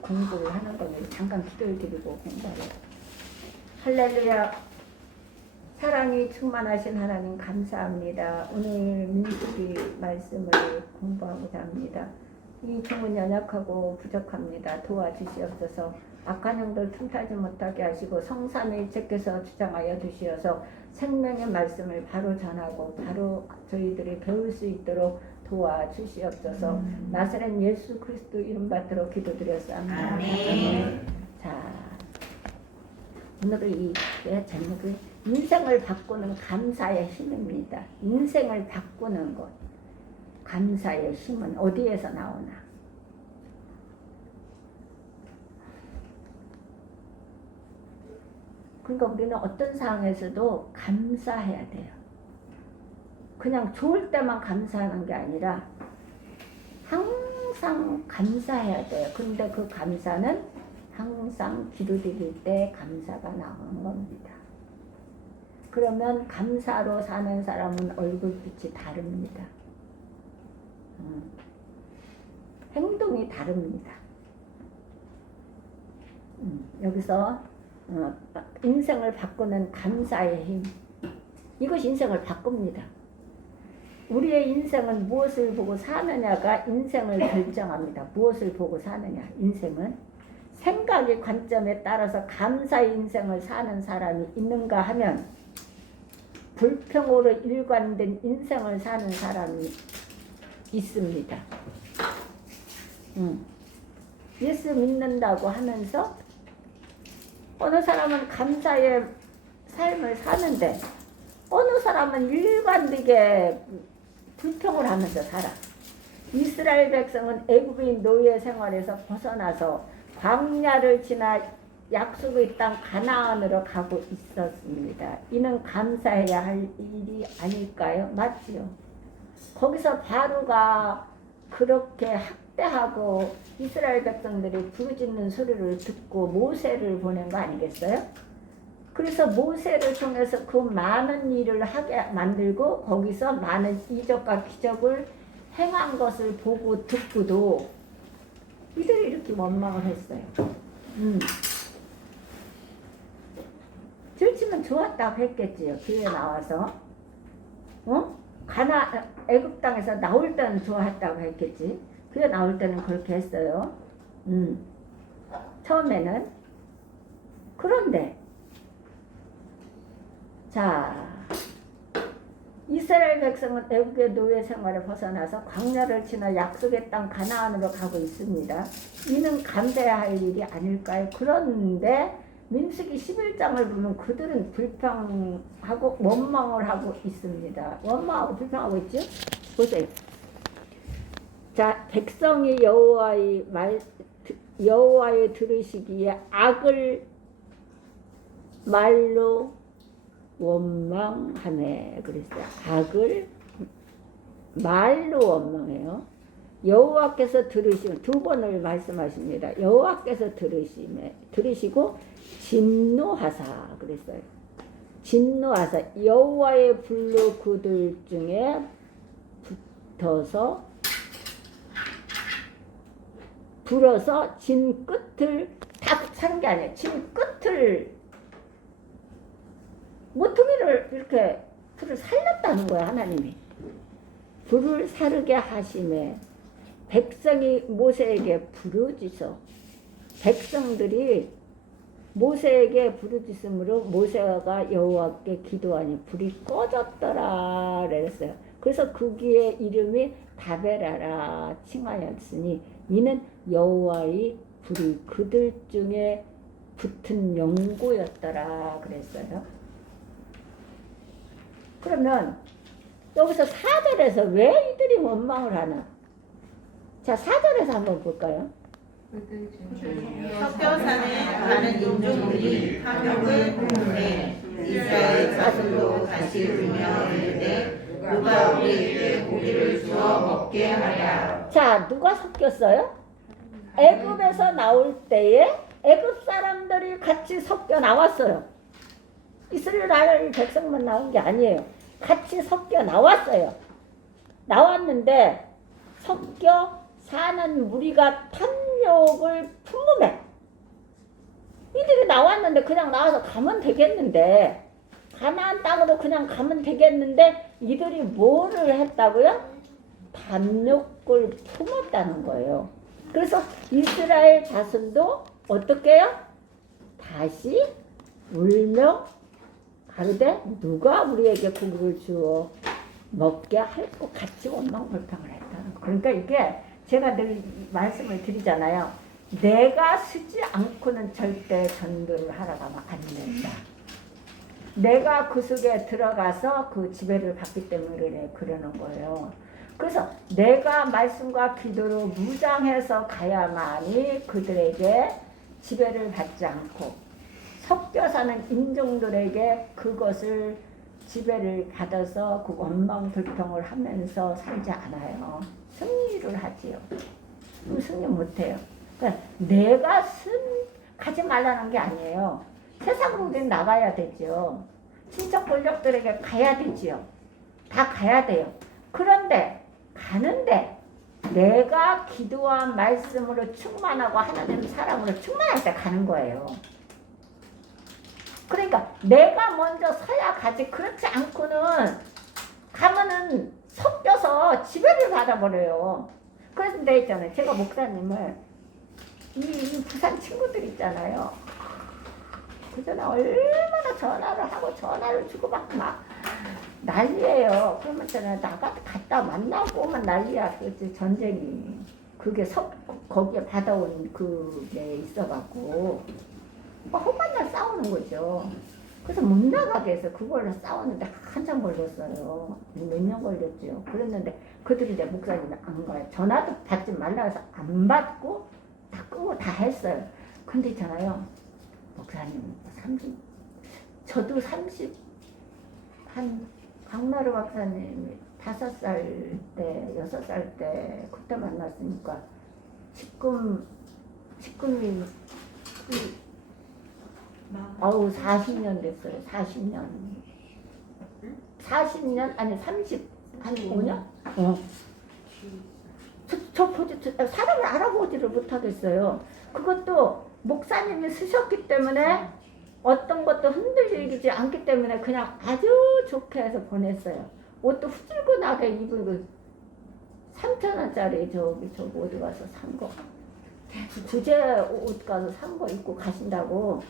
공부를 하는 거는 잠깐 기도를 드리고 공부해요. 할렐루야. 사랑이 충만하신 하나님 감사합니다. 오늘 민수기 말씀을 공부하고자 합니다. 이 종은 연약하고 부족합니다. 도와주시옵소서. 악한 영들 틈타지 못하게 하시고 성삼위일체께서 주장하여 주시어서 생명의 말씀을 바로 전하고 바로 저희들이 배울 수 있도록 도와주시옵소서. 나사렛 예수 그리스도 이름 받들어 기도드렸습니다. 아멘. 자, 오늘의 이 제목은 인생을 바꾸는 감사의 힘입니다. 인생을 바꾸는 것. 감사의 힘은 어디에서 나오나? 그러니까 우리는 어떤 상황에서도 감사해야 돼요. 그냥 좋을 때만 감사하는 게 아니라 항상 감사해야 돼요. 근데 그 감사는 항상 기도드릴 때 감사가 나오는 겁니다. 그러면 감사로 사는 사람은 얼굴빛이 다릅니다. 다릅니다. 여기서 인생을 바꾸는 감사의 힘, 이것이 인생을 바꿉니다. 우리의 인생은 무엇을 보고 사느냐가 인생을 결정합니다. 무엇을 보고 사느냐. 인생은 생각의 관점에 따라서 감사의 인생을 사는 사람이 있는가 하면 불평으로 일관된 인생을 사는 사람이 있습니다. 예수 믿는다고 하면서 어느 사람은 감사의 삶을 사는데 어느 사람은 일관되게 불평을 하면서 살아. 이스라엘 백성은 애굽의 노예 생활에서 벗어나서 광야를 지나 약속의 땅 가나안으로 가고 있었습니다. 이는 감사해야 할 일이 아닐까요? 맞지요. 거기서 바로가 그렇게 학대하고 이스라엘 백성들이 부르짖는 소리를 듣고 모세를 보낸 거 아니겠어요? 그래서 모세를 통해서 그 많은 일을 하게 만들고 거기서 많은 이적과 기적을 행한 것을 보고 듣고도 이들이 이렇게 원망을 했어요. 들치면 좋았다고 했겠지요. 교회 나와서. 애굽 땅에서 나올 때는 좋아했다고 했겠지. 교회 나올 때는 그렇게 했어요. 처음에는. 그런데 자, 이스라엘 백성은 애굽의 노예 생활에 벗어나서 광야를 지나 약속의 땅 가나안으로 가고 있습니다. 이는 감사해야 할 일이 아닐까요? 그런데 민수기 11장을 보면 그들은 불평하고 원망을 하고 있습니다. 원망하고 불평하고 있죠? 보세요. 자, 백성이 여호와의 들으시기에 악을 말로 원망하네 그랬어요. 악을 말로 원망해요. 여호와께서 들으시면 두 번을 말씀하십니다. 여호와께서 들으시고 진노하사 그랬어요. 진노하사 여호와의 불로 그들 중에 불어서 진 끝을 다 사는 게 아니에요. 진 끝을 모퉁이를 이렇게 불을 살렸다는 거야. 하나님이 불을 사르게 하심에 백성이 모세에게 부르짖어 백성들이 모세에게 부르짖음으로 모세가 여호와께 기도하니 불이 꺼졌더라 그랬어요. 그래서 거기에 이름이 다베라라 칭하였으니 이는 여호와의 불이 그들 중에 붙은 연고였더라 그랬어요. 그러면 여기서 4절에서 왜 이들이 원망을 하나? 자, 4절에서 한번 볼까요? 섞여사는 많은 인종들이 탐욕을 품으되 이스라엘 자손도 다시 울며 이르되 누가 우리에게 고기를 주어 먹게 하랴. 자, 누가 섞였어요? 애굽에서 나올 때에 애굽 사람들이 같이 섞여 나왔어요. 이스라엘 백성만 나온 게 아니에요. 같이 섞여 나왔어요. 나왔는데 섞여 사는 무리가 탐욕을 품으매. 이들이 나왔는데 그냥 나와서 가면 되겠는데 가나안 땅으로 그냥 가면 되겠는데 이들이 뭐를 했다고요? 탐욕을 품었다는 거예요. 그래서 이스라엘 자손도 어떻게 해요? 다시 울며 가로되 누가 우리에게 고기를 주어 먹게 할 것 같이 원망불평을 했다는 거. 그러니까 이게 제가 늘 말씀을 드리잖아요. 내가 쓰지 않고는 절대 전도를 하러 가면 안 된다. 내가 그 속에 들어가서 그 지배를 받기 때문에 그러는 거예요. 그래서 내가 말씀과 기도로 무장해서 가야만이 그들에게 지배를 받지 않고 섞여 사는 인종들에게 그것을 지배를 받아서 그 원망 불평을 하면서 살지 않아요. 승리를 하지요. 승리 못해요. 그러니까 내가 가지 말라는 게 아니에요. 세상으로 우리는 나가야 되죠. 친척 권력들에게 가야 되지요. 다 가야 돼요. 그런데 가는데 내가 기도한 말씀으로 충만하고 하나님 사랑으로 충만할 때 가는 거예요. 그러니까 내가 먼저 서야 가지. 그렇지 않고는 가면은 섞여서 지배를 받아버려요. 그래서 내가 있잖아요. 제가 목사님을 이 부산 친구들 있잖아요. 그전에 얼마나 전화를 하고 전화를 주고받고 막 난리예요. 그러면 제가 갔다 만나고 오면 난리야. 그 전쟁이. 그게 거기에 받아온 그게 있어갖고 허만날 싸우는 거죠. 그래서 못 나가게 해서 그걸로 싸웠는데 한참 걸렸어요. 몇 년 걸렸죠. 그랬는데 그들이 내 목사님이 안 가요. 전화도 받지 말라 해서 안 받고 다 끄고 다 했어요. 근데 있잖아요. 목사님 30, 한 강나루 박사님이 5살 때, 6살 때 그때 만났으니까 지금이 40년 됐어요. 40년 아니 한 5년? 사람을 알아보지를 못하겠어요. 그것도 목사님이 쓰셨기 때문에 어떤 것도 흔들리지 않기 때문에 그냥 아주 좋게 해서 보냈어요. 옷도 후줄근하게 입은 그 3,000원짜리 저기 어디 가서 산 거. 부재 옷 가서 산 거 입고 가신다고.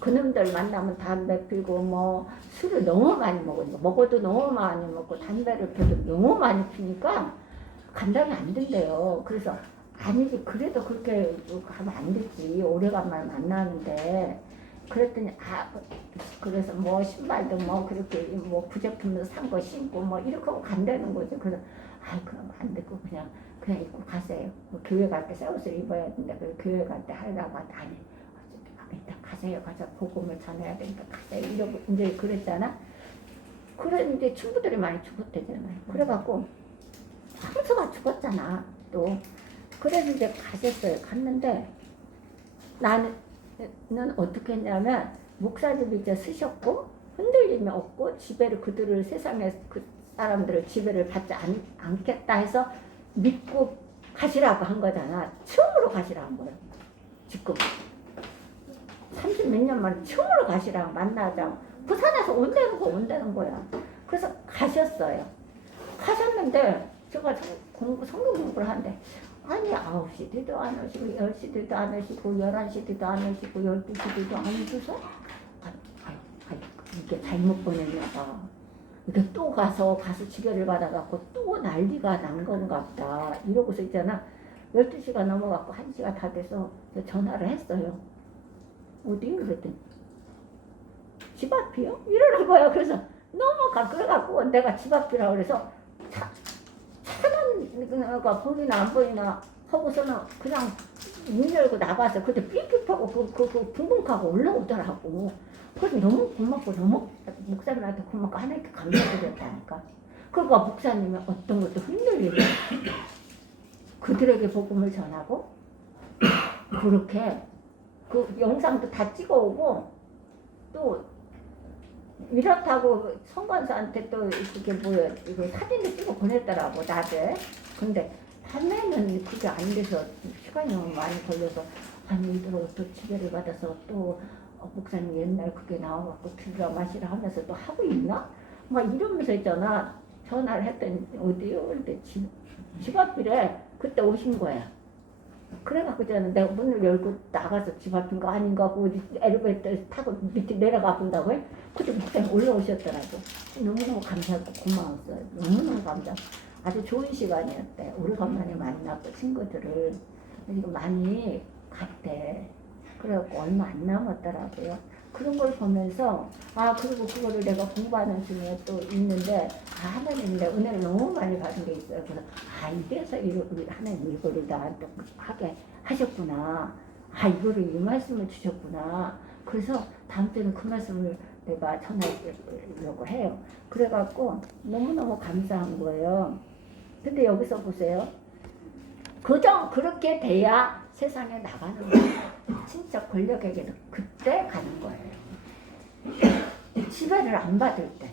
그놈들 만나면 담배 피고 뭐 술을 너무 많이 먹어도 너무 많이 먹고 담배를 피워도 너무 많이 피니까 감당이 안 된대요. 그래서 아니지 그래도 그렇게 가면 안 되지. 오래간만에 만나는데 그랬더니 그래서 뭐 신발도 뭐 그렇게 뭐 부제품으로 산 거 신고 뭐 이렇게 하고 간다는 거죠. 그래서 그럼 안 되고 그냥 입고 가세요. 뭐 교회 갈 때 새 옷을 입어야 되는데 교회 갈 때 하려고 아니 일단 가세요. 가서 복음을 전해야 되니까 가세요. 이러고 이제 그랬잖아. 그래 이제 친구들이 많이 죽었대잖아요. 그래갖고 황소가 죽었잖아. 또 그래서 이제 가셨어요. 갔는데 나는 어떻게 했냐면 목사님이 이제 쓰셨고 흔들림이 없고 지배를 그들을 세상에 그 사람들을 지배를 받지 않겠다 해서 믿고 가시라고 한 거잖아. 처음으로 가시라고 한 거예요. 지금 30몇 년 만에 처음으로 가시라고 만나자고 부산에서 온다는 거야. 그래서 가셨어요. 가셨는데 제가 성경 공부를 하는데 아니 9시 돼도 안 오시고 10시 돼도 안 오시고 11시 돼도 안 오시고 12시 돼도 안 오셔서 이게 잘못 보냈나 봐. 이게 또 가서 지배를 받아갖고 또 난리가 난 건가 보다. 이러고서 있잖아. 12시가 넘어갖고 1시가 다 돼서 전화를 했어요. 어디? 그랬더니 집 앞이요? 이러는 거야. 그래서 그래갖고 내가 집 앞이라고 그래서 차는 보이나 안 보이나 하고서는 그냥 문 열고 나가서 그때 삐끗하고 붕붕하고 올라오더라고. 그래서 너무 고맙고 너무 목사님한테 고맙고 하나님께 감사드렸다니까. 그러니까 목사님은 어떤 것도 흔들리고 그들에게 복음을 전하고 그렇게 그 영상도 다 찍어오고 또 이렇다고 성관사한테 또 그게 뭐야 이거 사진도 찍어 보냈더라고 낮에. 근데 밤에는 그게 안 돼서 시간이 너무 많이 걸려서 이대로 또 지배를 받아서 또 목사님 옛날 그게 나와갖고 들으라 마시라 하면서 또 하고 있나? 막 이러면서 있잖아. 전화를 했더니 어디요? 근데 집 앞이래. 그때 오신 거야. 그래갖고 저는 내가 문을 열고 나가서 집 앞인 거 아닌가 하고 엘리베이터 타고 밑에 내려가 본다고 해? 그때 목사님 올라오셨더라고. 너무너무 감사하고 고마웠어요. 너무너무 감사하고 아주 좋은 시간이었대. 오래간만에 만나고 친구들을 이거 많이 갔대. 그래갖고 얼마 안 남았더라고요. 그런 걸 보면서 그리고 그거를 내가 공부하는 중에 또 있는데 하나님 내 은혜를 너무 많이 받은 게 있어요. 그래서 이래서 하나님 이거를 나한테 하게 하셨구나. 이거를 이 말씀을 주셨구나. 그래서 다음 때는 그 말씀을 내가 전하려고 해요. 그래갖고 너무너무 감사한 거예요. 근데 여기서 보세요. 그렇게 돼야 세상에 나가는 거예요. 진짜 권력에게는 그때 가는 거예요. 지배를 안 받을 때.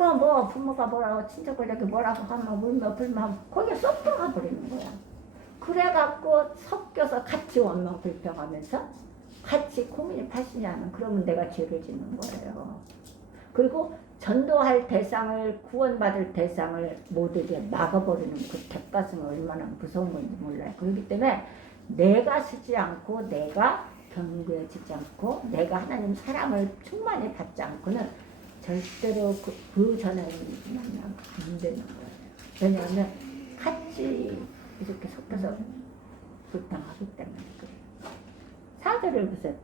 그럼 뭐 부모가 뭐라고 친척들에게 뭐라고 하면 울며 불며 하면 거기에 쏙 들어가 버리는 거야. 그래갖고 섞여서 같이 원망 불평하면서 같이 고민이 파시냐면 그러면 내가 죄를 짓는 거예요. 그리고 전도할 대상을 구원받을 대상을 모두게 막아버리는 그 객가슴이 얼마나 무서운 건지 몰라요. 그렇기 때문에 내가 쓰지 않고 내가 경배하지 않고 내가 하나님 사랑을 충만히 받지 않고는 절대로 그 전에 만나면 안 되는 거예요. 왜냐하면 같이 이렇게 섞여서 불평하기 때문에 그래요. 4절을 보세요.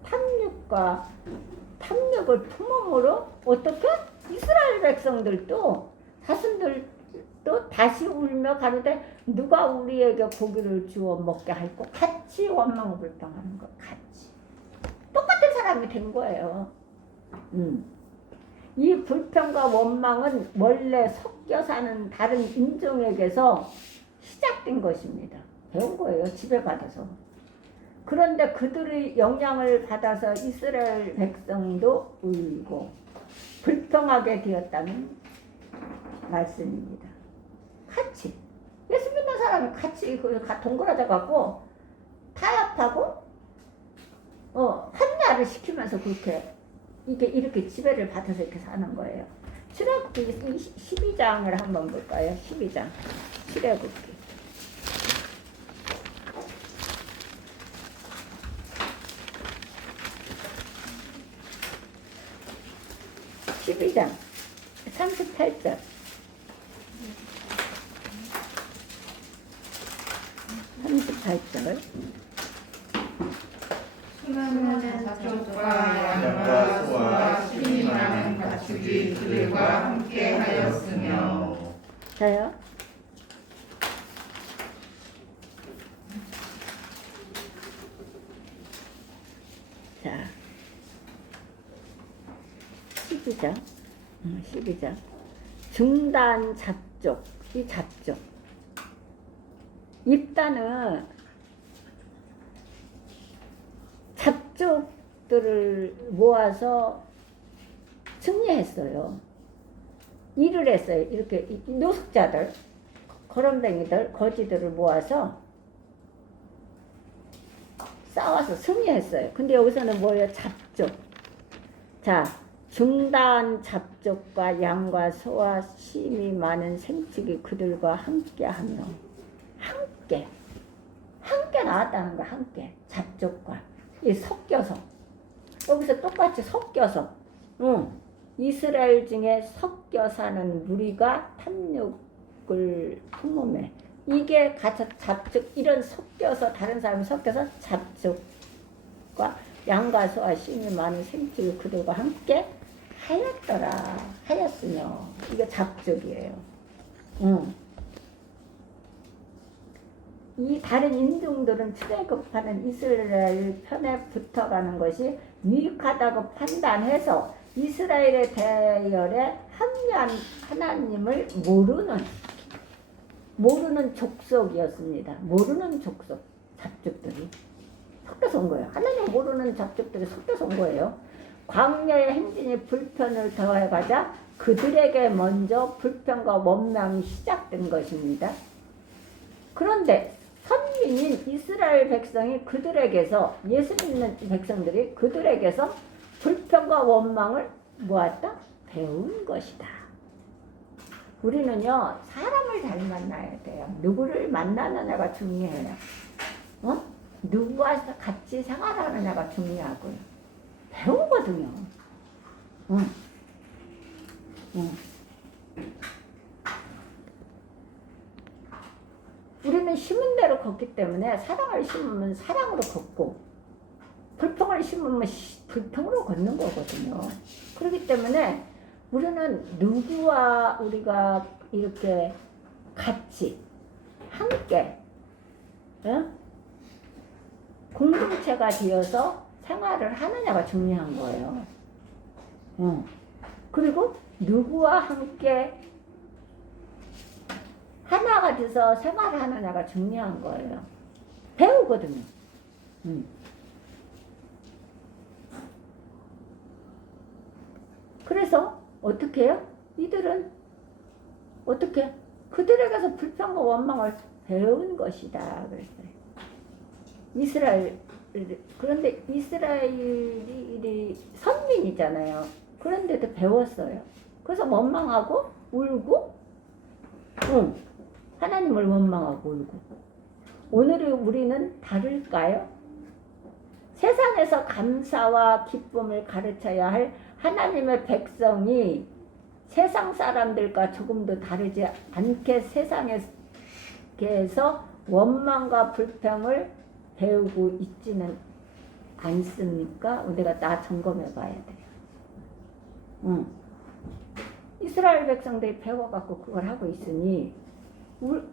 탐욕을 품음으로 어떻게? 이스라엘 백성들도 자신들도 다시 울며 가로되 누가 우리에게 고기를 주어 먹게 할고 같이 원망을 불평하는 거 같이 똑같은 사람이 된 거예요. 이 불평과 원망은 원래 섞여 사는 다른 인종에게서 시작된 것입니다. 배운 거예요. 지배받아서. 그런데 그들의 영향을 받아서 이스라엘 백성도 울고 불평하게 되었다는 말씀입니다. 같이 예수 믿는 사람이 같이 동그라져 갖고 타협하고 합리화를 시키면서 그렇게 이렇게 지배를 받아서 이렇게 사는 거예요. 출애굽기 12장을 한번 볼까요? 12장 출애굽기 12장 38절 38절 수많은 가축과 양과 소와 힘이 많은 가축이 그들과 함께 하였으며 자요. 자 12장 중단 잡족 이 잡족 입단은 잡족들을 모아서 승리했어요. 일을 했어요. 이렇게 노숙자들 거렁뱅이들 거지들을 모아서 싸워서 승리했어요. 근데 여기서는 뭐예요? 잡족. 자, 중단 잡족과 양과 소와 심이 많은 생축이 그들과 함께하며 함께 나왔다는 거야. 함께 잡족과 이 섞여서 여기서 똑같이 섞여서 이스라엘 중에 섞여 사는 무리가 탐욕을 품음에 이게 잡족 이런 섞여서 다른 사람이 섞여서 잡족과 양과 소와 심이 많은 생축이 그들과 함께 하였으며 이게 잡족이에요. 이 다른 인종들은 출애굽하는 이스라엘 편에 붙어가는 것이 유익하다고 판단해서 이스라엘의 대열에 합리한 하나님을 모르는 족속이었습니다. 모르는 족속 잡족들이 섞여서 온 거예요. 하나님 모르는 잡족들이 섞여서 온 거예요. 광야의 행진이 불편을 더해가자 그들에게 먼저 불편과 원망이 시작된 것입니다. 그런데 선민인 이스라엘 백성이 그들에게서 예수 믿는 백성들이 그들에게서 불평과 원망을 모았다? 배운 것이다. 우리는요 사람을 잘 만나야 돼요. 누구를 만나느냐가 중요해요. 누구와 같이 생활하느냐가 중요하고요. 배우거든요. 우리는 심은 대로 걷기 때문에 사랑을 심으면 사랑으로 걷고 불평을 심으면 불평으로 걷는 거거든요. 그렇기 때문에 우리는 누구와 우리가 이렇게 같이 함께 공동체가 되어서 생활을 하느냐가 중요한 거예요. 그리고 누구와 함께 하나가 돼서 생활을 하느냐가 중요한 거예요. 배우거든요. 그래서 어떻게 해요? 이들은 어떻게 그들에게서 불평과 원망을 배운 것이다 그랬어요. 이스라엘 그런데 이스라엘이 선민이잖아요. 그런데도 배웠어요. 그래서 원망하고 울고, 하나님을 원망하고 울고. 오늘의 우리는 다를까요? 세상에서 감사와 기쁨을 가르쳐야 할 하나님의 백성이 세상 사람들과 조금도 다르지 않게 세상에서 원망과 불평을 배우고 있지는 않습니까? 우리가 다 점검해 봐야 돼요. 이스라엘 백성들이 배워갖고 그걸 하고 있으니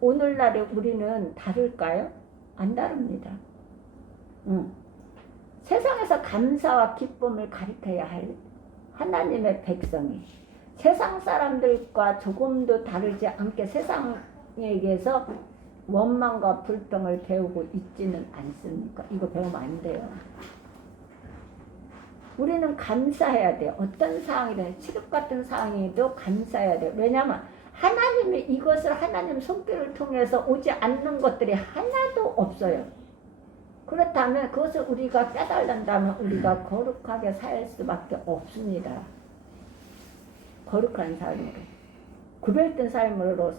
오늘날에 우리는 다를까요? 안 다릅니다. 세상에서 감사와 기쁨을 가르쳐야 할 하나님의 백성이 세상 사람들과 조금도 다르지 않게 세상에게서 원망과 불평을 배우고 있지는 않습니까? 이거 배우면 안 돼요. 우리는 감사해야 돼요. 어떤 상황이든 칠흑 같은 상황에도 감사해야 돼요. 왜냐하면 하나님이 이것을 하나님 손길을 통해서 오지 않는 것들이 하나도 없어요. 그렇다면 그것을 우리가 깨달는다면 우리가 거룩하게 살 수밖에 없습니다. 거룩한 삶으로. 구별된 삶으로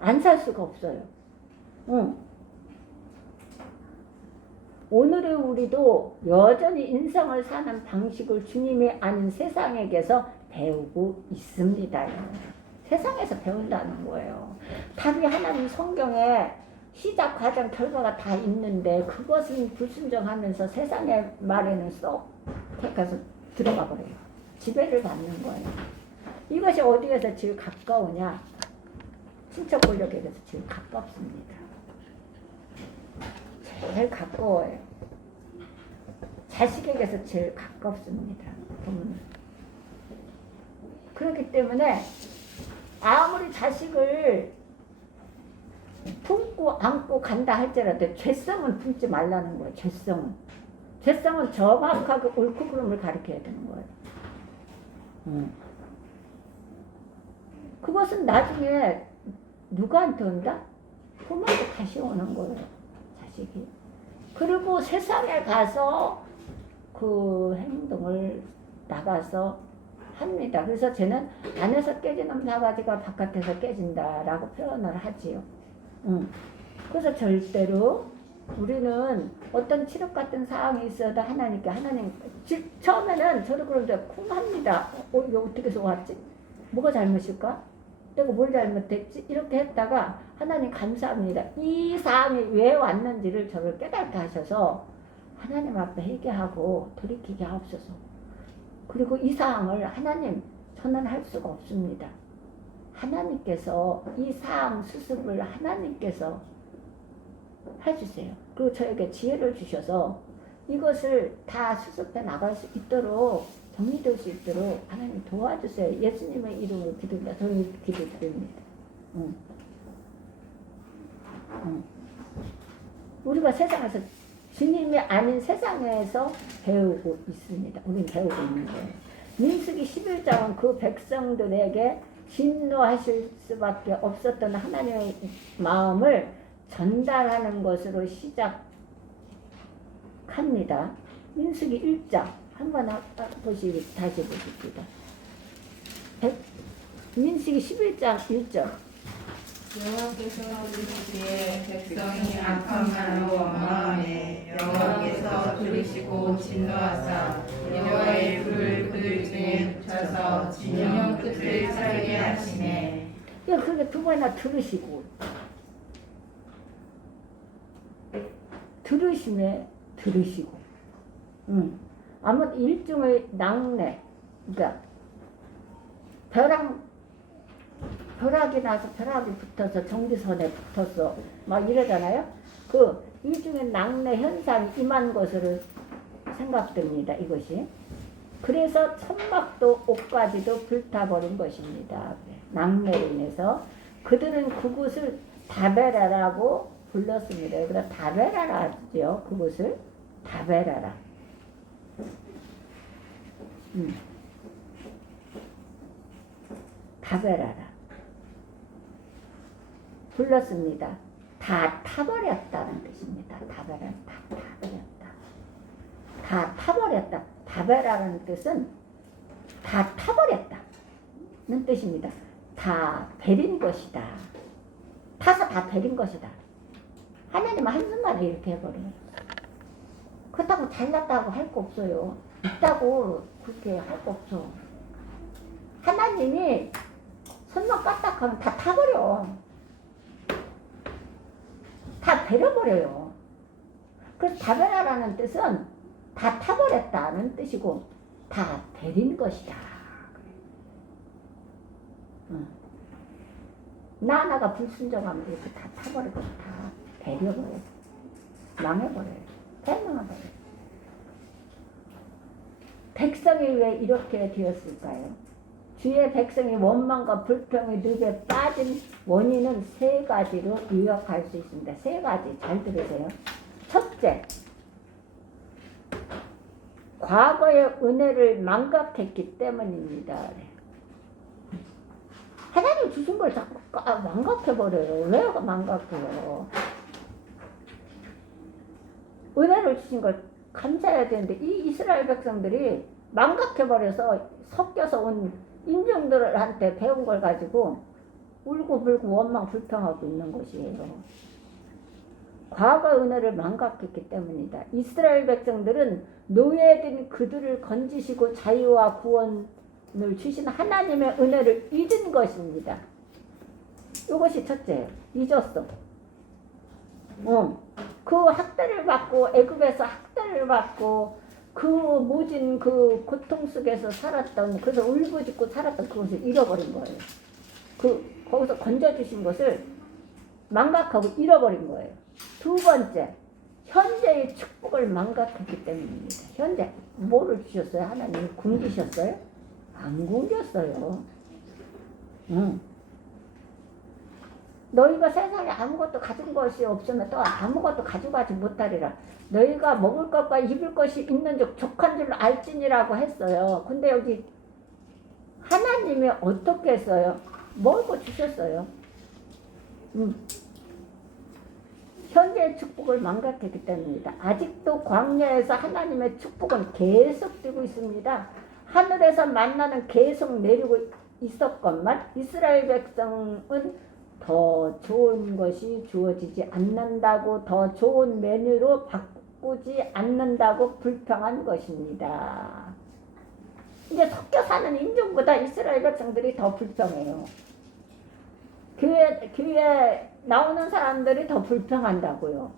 안 살 수가 없어요. 오늘의 우리도 여전히 인생을 사는 방식을 주님이 아닌 세상에게서 배우고 있습니다. 세상에서 배운다는 거예요. 답이 하나님 성경에 시작, 과정, 결과가 다 있는데 그것은 불순종하면서 세상의 말에는 쏙 택해서 들어가 버려요. 지배를 받는 거예요. 이것이 어디에서 제일 가까우냐? 친척 권력에게서 제일 가깝습니다. 제일 가까워요. 자식에게서 제일 가깝습니다. 보면. 그렇기 때문에 아무리 자식을 품고 안고 간다 할지라도 죄성은 품지 말라는 거예요. 죄성은 정확하게 옳고 그름을 가르쳐야 되는 거예요. 그것은 나중에 누구한테 온다? 부모한테 다시 오는 거예요. 자식이. 그리고 세상에 가서 그 행동을 나가서 합니다. 그래서 저는 안에서 깨지는 바가지가 바깥에서 깨진다라고 표현을 하지요. 그래서 절대로 우리는 어떤 칠흑 같은 상황이 있어도 하나님 처음에는 저도 그런데 쿵합니다. 이거 어떻게 해서 왔지? 뭐가 잘못일까? 내가 뭘 잘못했지? 이렇게 했다가 하나님 감사합니다. 이 상황이 왜 왔는지를 저를 깨닫게 하셔서 하나님 앞에 회개하고 돌이키게 하옵소서. 그리고 이 상황을 하나님 저는 할 수가 없습니다. 하나님께서 이 상황 수습을 하나님께서 해주세요. 그리고 저에게 지혜를 주셔서 이것을 다 수습해 나갈 수 있도록 정리될 수 있도록 하나님 도와주세요. 예수님의 이름으로 기도합니다. 저는 기도드립니다. 우리가 세상에서 주님이 아닌 세상에서 배우고 있습니다. 우리는 배우고 있는 거예요. 민수기 11장은 그 백성들에게 진노하실 수밖에 없었던 하나님의 마음을 전달하는 것으로 시작합니다. 민수기 1장 한번 다시 보십시다. 민수기 11장 1절. 여호와께서 이르시기에 백성이 악한 말로 원망하매 여호와께서 들으시고 진노하사 여호와의 불을 그들 중에 붙여서 진영 끝을 살게 하시네. 그렇게 두 번이나 들으시고 들으시고 아무 일종의 낙뢰, 그러니까 벼락이 나서 벼락이 붙어서 전기선에 붙어서 막 이러잖아요. 그 일종의 낙뢰 현상이 임한 것으로 생각됩니다. 이것이. 그래서 천막도 옷가지도 불타버린 것입니다. 낙뢰로 인해서 그들은 그곳을 다베라라고 불렀습니다. 여기다 다베라라 하죠. 그곳을 다베라라. 다베라라 불렀습니다. 다 타버렸다는 뜻입니다. 다베라는 다 타버렸다. 다 타버렸다. 다베라라는 뜻은 다 타버렸다는 뜻입니다. 다 베린 것이다. 타서 다 베린 것이다. 하나님은 한순간에 이렇게 해버려요. 그렇다고 잘났다고 할 거 없어요. 있다고 그렇게 할 거 없어. 하나님이 손만 까딱하면 다 타버려. 다 베려버려요. 그래서 다베라라는 뜻은 다 타버렸다는 뜻이고 다 베린 것이다. 나 하나가 불순종하면 이렇게 다 타버리고 다 베려버려요. 망해버려요. 패망해버려요. 백성이 왜 이렇게 되었을까요? 주의 백성이 원망과 불평의 늪에 빠진 원인은 세 가지로 요약할 수 있습니다. 세 가지 잘 들으세요. 첫째, 과거의 은혜를 망각했기 때문입니다. 하나님 주신 걸 자꾸 망각해버려요. 왜 망각해요? 은혜를 주신 걸 감사해야 되는데 이 이스라엘 백성들이 망각해버려서 섞여서 온 인종들한테 배운 걸 가지고 울고불고 원망 불평하고 있는 것이에요. 과거 은혜를 망각했기 때문이다. 이스라엘 백성들은 노예된 그들을 건지시고 자유와 구원을 주신 하나님의 은혜를 잊은 것입니다. 이것이 첫째예요. 잊었어. 그 학대를 받고 애굽에서 학대를 받고 그 모진 그 고통 속에서 살았던, 그래서 울부짖고 살았던 그것을 잃어버린 거예요. 거기서 건져주신 것을 망각하고 잃어버린 거예요. 두 번째, 현재의 축복을 망각했기 때문입니다. 현재 뭐를 주셨어요? 하나님 굶기셨어요? 안 굶겼어요. 너희가 세상에 아무것도 가진 것이 없으면 또 아무것도 가져가지 못하리라. 너희가 먹을 것과 입을 것이 있는 즉 족한 줄 알지니라고 했어요. 근데 여기 하나님이 어떻게 했어요? 먹을 거 주셨어요. 현재의 축복을 망각했기 때문입니다. 아직도 광야에서 하나님의 축복은 계속되고 있습니다. 하늘에서 만나는 계속 내리고 있었건만 이스라엘 백성은 더 좋은 것이 주어지지 않는다고, 더 좋은 메뉴로 바꾸지 않는다고 불평한 것입니다. 이제 섞여 사는 인종보다 이스라엘 백성들이 더 불평해요. 교회 나오는 사람들이 더 불평한다고요.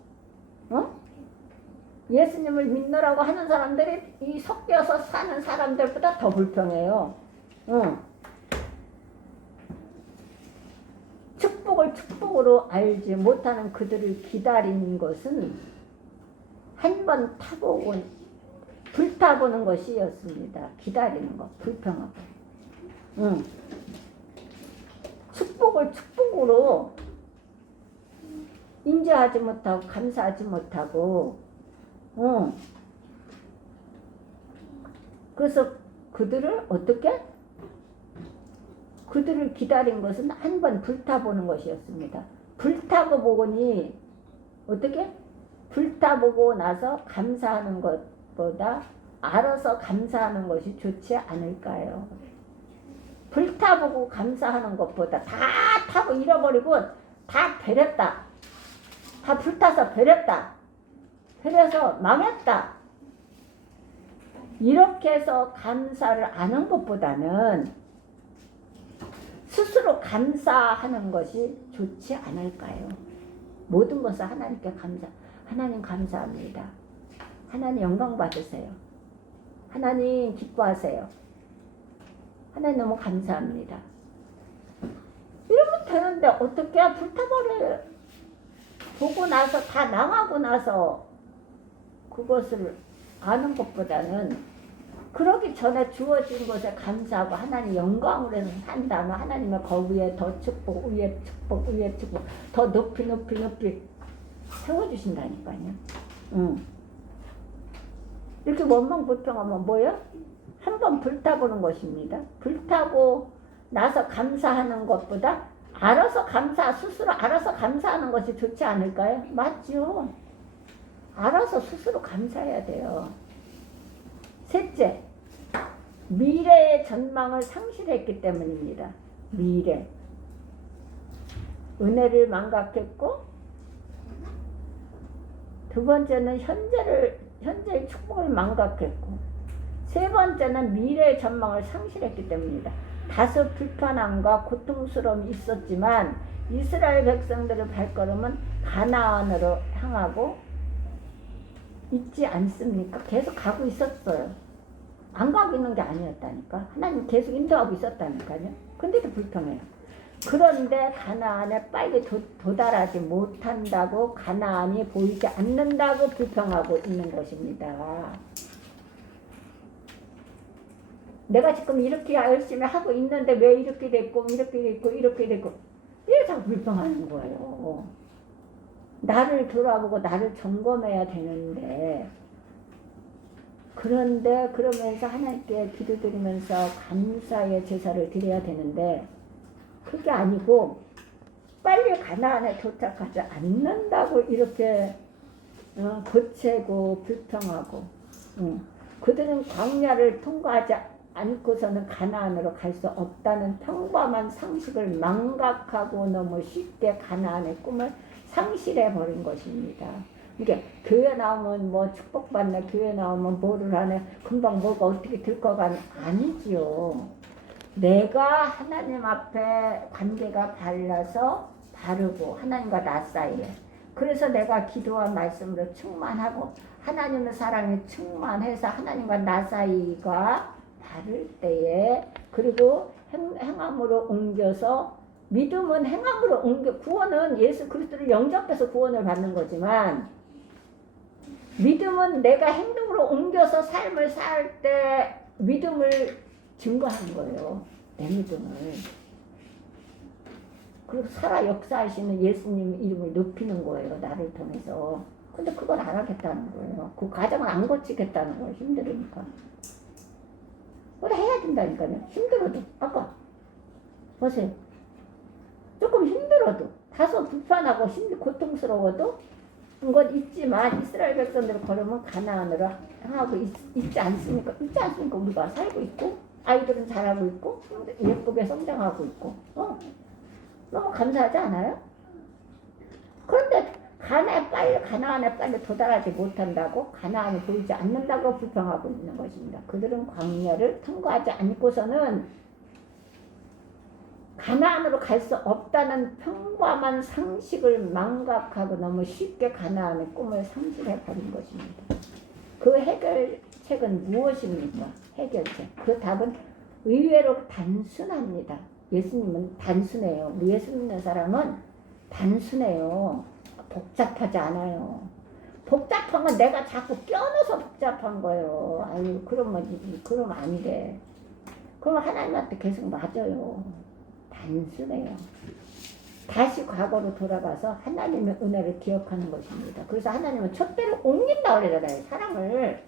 예수님을 믿노라고 하는 사람들이 이 섞여서 사는 사람들보다 더 불평해요. 축복을 축복으로 알지 못하는 그들을 기다리는 것은 한 번 타보고 불타보는 것이었습니다. 기다리는 것, 불평하고. 축복을 축복으로 인정하지 못하고 감사하지 못하고 그래서 그들을 어떻게? 그들을 기다린 것은 한 번 불타보는 것이었습니다. 불타고 보니 어떻게? 불타보고 나서 감사하는 것보다 알아서 감사하는 것이 좋지 않을까요? 불타보고 감사하는 것보다 다 타고 잃어버리고 다 베렸다. 다 불타서 베렸다. 베려서 망했다. 이렇게 해서 감사를 안 한 것보다는 스스로 감사하는 것이 좋지 않을까요? 모든 것을 하나님께 하나님 감사합니다. 하나님 영광 받으세요. 하나님 기뻐하세요. 하나님 너무 감사합니다. 이러면 되는데 어떻게 불타버려요? 보고 나서 다 나가고 나서 그것을 아는 것보다는 그러기 전에 주어진 것에 감사하고 하나님 영광으로 해서 산다면 하나님의 거기에 더 축복, 위에 축복, 위에 축복 더 높이 세워주신다니까요. 이렇게 원망 불평하면 뭐예요? 한번 불타보는 것입니다. 불타고 나서 감사하는 것보다 스스로 알아서 감사하는 것이 좋지 않을까요? 맞죠? 알아서 스스로 감사해야 돼요. 셋째, 미래의 전망을 상실했기 때문입니다. 미래. 은혜를 망각했고, 두 번째는 현재의 축복을 망각했고, 세 번째는 미래의 전망을 상실했기 때문입니다. 다소 불편함과 고통스러움이 있었지만 이스라엘 백성들의 발걸음은 가나안으로 향하고 있지 않습니까? 계속 가고 있었어요. 안 가고 있는 게 아니었다니까. 하나님 계속 인도하고 있었다니까요. 근데도 불평해요. 그런데 가나안에 빨리 도달하지 못한다고, 가나안이 보이지 않는다고 불평하고 있는 것입니다. 내가 지금 이렇게 열심히 하고 있는데 왜 이렇게 됐고 이래 자꾸 불평하는 거예요. 나를 돌아보고 나를 점검해야 되는데, 그런데 그러면서 하나님께 기도드리면서 감사의 제사를 드려야 되는데, 그게 아니고 빨리 가나안에 도착하지 않는다고 이렇게 고채고 불평하고, 그들은 광야를 통과하지 않고서는 가나안으로 갈 수 없다는 평범한 상식을 망각하고 너무 쉽게 가나안의 꿈을 상실해 버린 것입니다. 이게 교회 나오면 뭐 축복받네, 교회 나오면 뭐를 하네, 금방 뭐가 어떻게 될 거가 아니지요. 내가 하나님 앞에 관계가 바르고 하나님과 나 사이에, 그래서 내가 기도와 말씀으로 충만하고 하나님의 사랑에 충만해서 하나님과 나 사이가 바를 때에, 그리고 행함으로 옮겨서, 믿음은 행함으로 구원은 예수 그리스도를 영접해서 구원을 받는 거지만, 믿음은 내가 행동으로 옮겨서 삶을 살 때 믿음을 증거하는 거예요. 내 믿음을. 그리고 살아 역사하시는 예수님 이름을 높이는 거예요. 나를 통해서. 근데 그걸 안 하겠다는 거예요. 그 과정을 안 거치겠다는 거예요. 힘들으니까. 그걸 해야 된다니까요. 힘들어도. 아까 보세요. 조금 힘들어도, 다소 불편하고 고통스러워도 건 있지만 이스라엘 백성들 걸으면 가나안으로 향하고 있지 않습니까? 있지 않습니까? 우리가 살고 있고 아이들은 잘하고 있고 예쁘게 성장하고 있고 너무 감사하지 않아요? 그런데 가나안에 빨리 도달하지 못한다고, 가나안이 보이지 않는다고 불평하고 있는 것입니다. 그들은 광야를 통과하지 않고서는 가나안으로 갈 수 없다는 평범한 상식을 망각하고 너무 쉽게 가나안의 꿈을 상실해 버린 것입니다. 그 해결책은 무엇입니까? 해결책. 그 답은 의외로 단순합니다. 예수님은 단순해요. 예수 믿는 사람은 단순해요. 복잡하지 않아요. 복잡한 건 내가 자꾸 껴넣어서 복잡한 거예요. 아유, 그러면 안 돼. 그럼 하나님한테 계속 맞아요. 단순해요. 다시 과거로 돌아가서 하나님의 은혜를 기억하는 것입니다. 그래서 하나님은 촛대를 옮긴다 그러잖아요. 사람을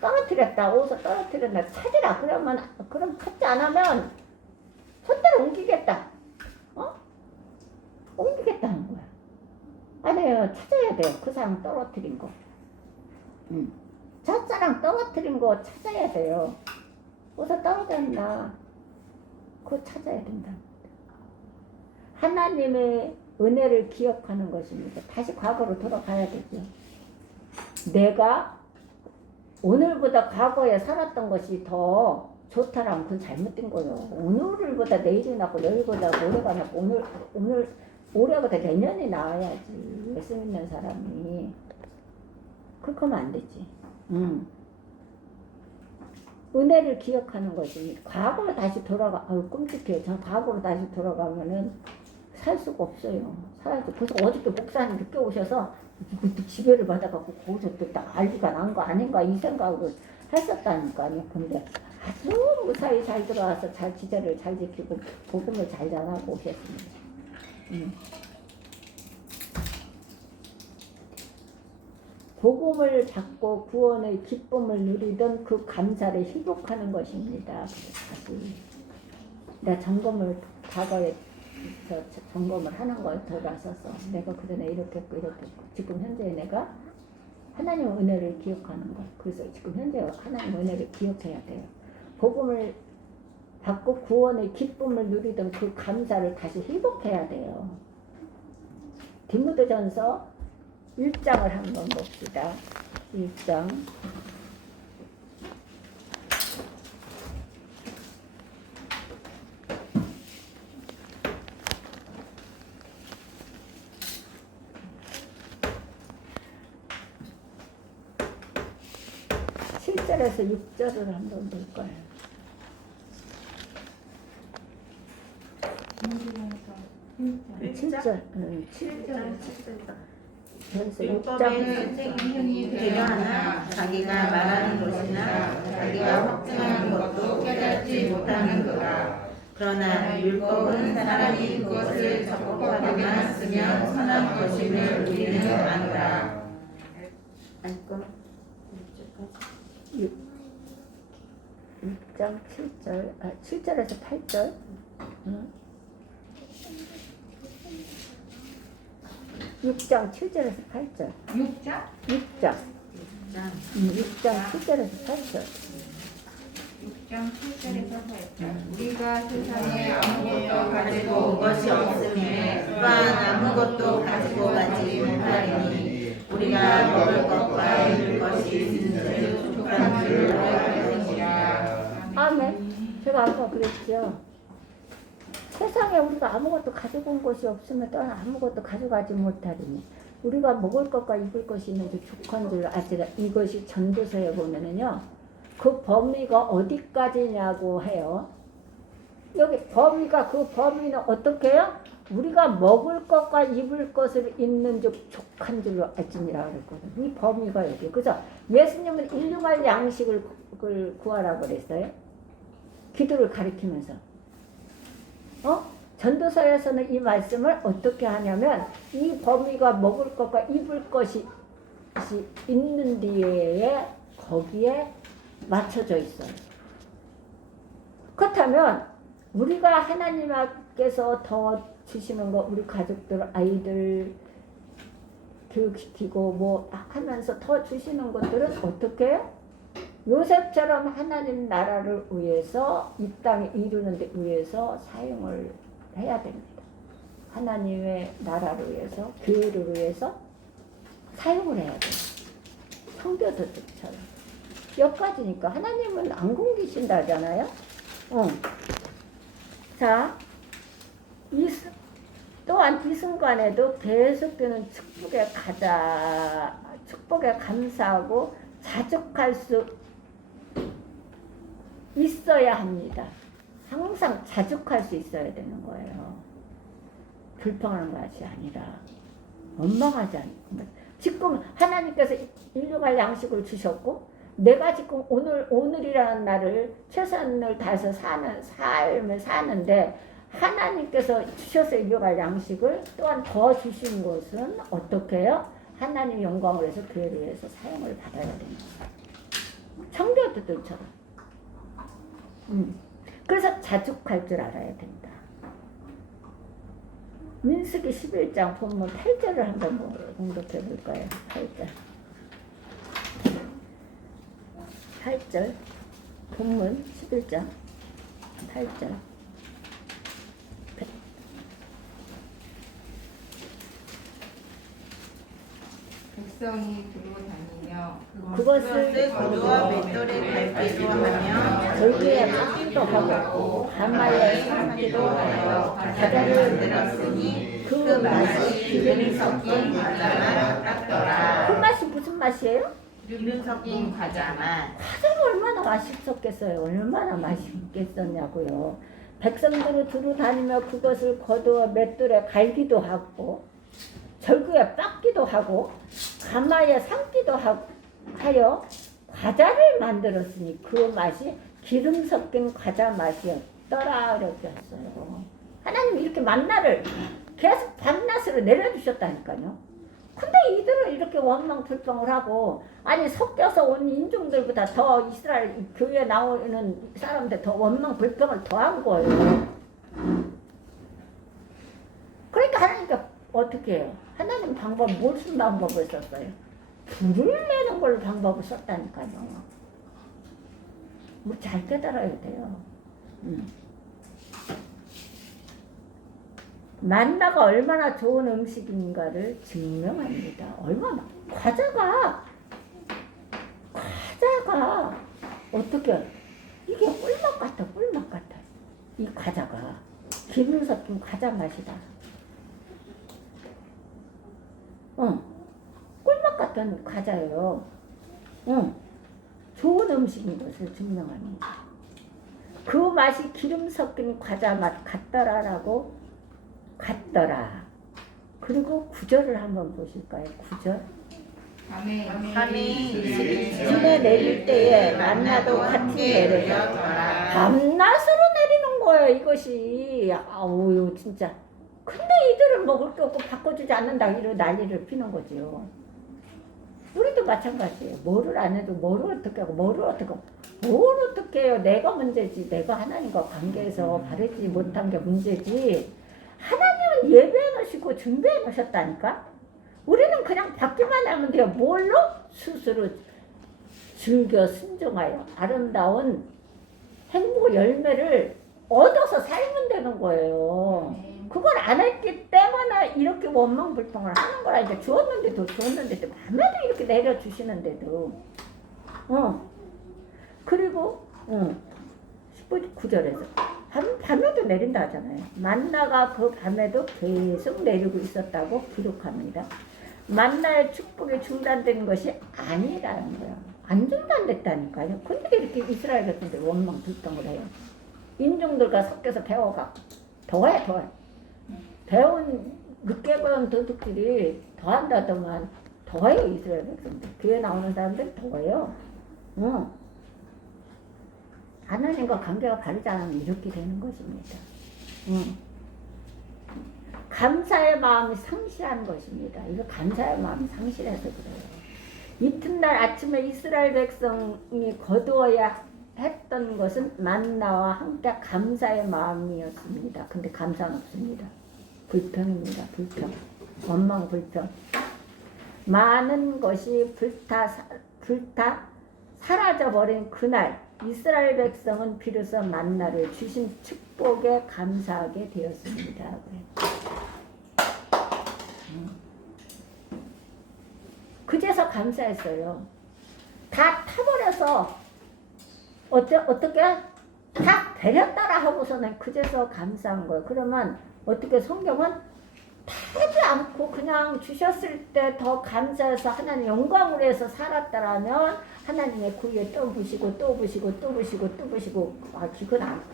떨어뜨렸다, 어디서 떨어뜨렸다 찾으라. 그럼 찾지 않으면 촛대를 옮기겠다. 옮기겠다는 거야. 아니에요. 찾아야 돼요. 그 사람 떨어뜨린 거. 저 사람 떨어뜨린 거 찾아야 돼요. 어디서 떨어졌나. 그거 찾아야 된다. 하나님의 은혜를 기억하는 것입니다. 다시 과거로 돌아가야 되죠. 내가 오늘보다 과거에 살았던 것이 더 좋다라면 그건 잘못된 거예요. 오늘보다 내일이 낫고 내일보다 모레가 낫고 올해보다 내년이 나아야지. 예수 믿는 사람이. 그렇게 하면 안 되지. 은혜를 기억하는 것입니다. 과거로 다시 끔찍해요. 전 과거로 다시 돌아가면은 살 수가 없어요. 그래서 어저께 목사님 늦게 오셔서 지배를 받아갖고 거기서 또 딱 알기가 난 거 아닌가 이 생각을 했었다니까요. 근데 아주 무사히 잘 들어와서 잘 지제를 잘 지키고 복음을 잘 전하고 오셨습니다. 복음을 받고 구원의 기쁨을 누리던 그 감사를 회복하는 것입니다. 다시 내가 점검을 과거에 점검을 하는 거에 돌아서서 내가 그전에 이렇게 했고 이렇게 했고 지금 현재 내가 하나님 은혜를 기억하는 거. 그래서 지금 현재 하나님 은혜를 기억해야 돼요. 복음을 받고 구원의 기쁨을 누리던 그 감사를 다시 회복해야 돼요. 디모데전서 1장을 한번 봅시다. 1장. (7절에서) (6절을) 한번 볼 거예요. 일장? 7절. 7장. 그래서 율법의 6장. 선생님이 되려 하나 자기가 말하는 것이나 자기가 확증하는 것도 깨닫지 못하는 그가 그러나 율법은 사람이 그것을 적법하게만 쓰면 선한 것임을 우리는 아노라. 6장 7절, 7절에서 8절. 응? 6장 7절에서 8절. 6장? 6장. 6장 7절에서 8절. 6장 7절에서 8절. 우리가 세상에 아무것도 가지고 온 것이 없음에 또한 아무것도 가지고 가지 못하리니 우리가 먹을 것과 입을 것이 있는즉 족한 줄을 알지니라. 아멘. 제가 아까 그랬죠. 세상에 우리가 아무것도 가지고 온 것이 없으면 또한 아무것도 가져가지 못하리니 우리가 먹을 것과 입을 것이 있는데 족한 줄 아시라. 이것이 전도서에 보면은요 그 범위가 어디까지냐고 해요. 여기 범위가 그 범위는 어떻게 해요? 우리가 먹을 것과 입을 것을 있는 즉 족한 줄로 알지니라 그랬거든요. 이 범위가 여기. 그래서 예수님은 일용할 양식을 구하라고 그랬어요. 기도를 가리키면서. 전도서에서는 이 말씀을 어떻게 하냐면 이 범위가 먹을 것과 입을 것이 있는 뒤에 거기에 맞춰져 있어요. 그렇다면 우리가 하나님께서 더 주시는 거 우리 가족들 아이들 교육시키고 뭐 하면서 더 주시는 것들은 어떻게 해요? 요셉처럼 하나님 나라를 위해서 이 땅에 이루는 데 위해서 사용을 해야 됩니다. 하나님의 나라를 위해서 교회를 위해서 사용을 해야 돼요. 성교도들처럼. 여기까지니까 하나님은 안 굶기신다잖아요. 자, 또한 이 순간에도 계속되는 축복에 감사하고 자족할 수 있어야 합니다. 항상 자족할 수 있어야 되는 거예요. 불평하는 것이 아니라 원망하지 않고 지금 하나님께서 일용할 양식을 주셨고 내가 지금 오늘이라는 날을 최선을 다해서 삶을 사는데 하나님께서 주셔서 일용할 양식을 또한 더 주신 것은 어떻게 해요? 하나님 영광을 위해서 교회를 위해서 사용을 받아야 됩니다. 청교도들처럼. 그래서 자족할 줄 알아야 된다. 민수기 11장 본문 8절을 한번 공독해 볼까요? 8절 본문 11장 8절 백성이 두루 다니며 그것을 거두어 맷돌에 밟기도 하며 절기에 깎기도 하고 가마에 삼기도 하여 과자를 만들었으니 그 맛이 기름 섞인 과자만 같더라. 그 맛이 무슨 맛이에요? 기름 섞인 과자만. 과자가 얼마나 맛있었겠어요. 얼마나 맛있겠었냐고요. 백성들이 두루 다니며 그것을 거두어 맷돌에 갈기도 하고 절구에 빻기도 하고 가마에 삶기도 하여 과자를 만들었으니 그 맛이 기름 섞인 과자 맛이었더라 이렇게 했어요. 하나님이 이렇게 만나를 계속 밤낮으로 내려주셨다니까요. 근데 이들은 이렇게 원망 불평을 하고 아니 섞여서 온 인종들보다 더 이스라엘 교회에 나오는 사람들 더 원망 불평을 더 한 거예요. 어떻게 해요? 하나님 방법 무슨 방법을 썼어요? 불을 내는 걸 방법을 썼다니까요. 뭐 잘 깨달아야 돼요. 만나가 얼마나 좋은 음식인가를 증명합니다. 얼마나 과자가 어떻게 이게 꿀맛 같아, 꿀맛 같아. 이 과자가 기름 섞인 과자 맛이다. 꿀맛 같은 과자예요. 좋은 음식인 것을 증명합니다. 그 맛이 기름 섞인 과자 맛 같더라. 그리고 구절을 한번 보실까요? 구절. 밤에 밤에 내릴 때에 만나도 같이 내려져라. 밤낮으로 내리는 거예요, 이것이. 아우, 진짜. 근데 이들은 먹을 게 없고 바꿔주지 않는다, 이런 난리를 피는 거지요. 우리도 마찬가지예요. 뭐를 안 해도 뭐를 어떻게 하고, 뭘 어떻게 해요. 내가 문제지. 내가 하나님과 관계에서 바르지 못한 게 문제지. 하나님은 예배해 놓으시고 준비해 놓으셨다니까? 우리는 그냥 받기만 하면 돼요. 뭘로? 스스로 즐겨 순종하여 아름다운 행복 열매를 얻어서 살면 되는 거예요. 그걸 안 했기 때문에 이렇게 원망불평을 하는 거라. 이제 주었는데도 밤에도 이렇게 내려주시는데도. 그리고 19절에서 밤에도 내린다 하잖아요. 만나가 그 밤에도 계속 내리고 있었다고 기록합니다. 만나의 축복이 중단된 것이 아니라는 거예요. 안 중단됐다니까요. 근데 이렇게 이스라엘 같은 데 원망불평을 해요. 인종들과 섞여서 배워갖고 더해. 늦게 배운 도둑들이 더한다더만 더해요. 이스라엘 백성들. 교회 나오는 사람들 더해요. 하나님과 관계가 바르지 않으면 이렇게 되는 것입니다. 감사의 마음이 상실한 것입니다. 이거 감사의 마음이 상실해서 그래요. 이튿날 아침에 이스라엘 백성이 거두어야 했던 것은 만나와 함께 감사의 마음이었습니다. 근데 감사는 없습니다. 불평입니다. 불평. 원망 불평. 많은 것이 불타 사라져버린 그날 이스라엘 백성은 비로소 만나를 주신 축복에 감사하게 되었습니다. 그제서 감사했어요. 다 타버려서 어떻게 다 베렸다라 하고서는 그제서 감사한 거예요. 그러면 어떻게 성경은 타지 않고 그냥 주셨을 때 더 감사해서 하나님 영광으로 해서 살았다라면 하나님의 구위에 또 부시고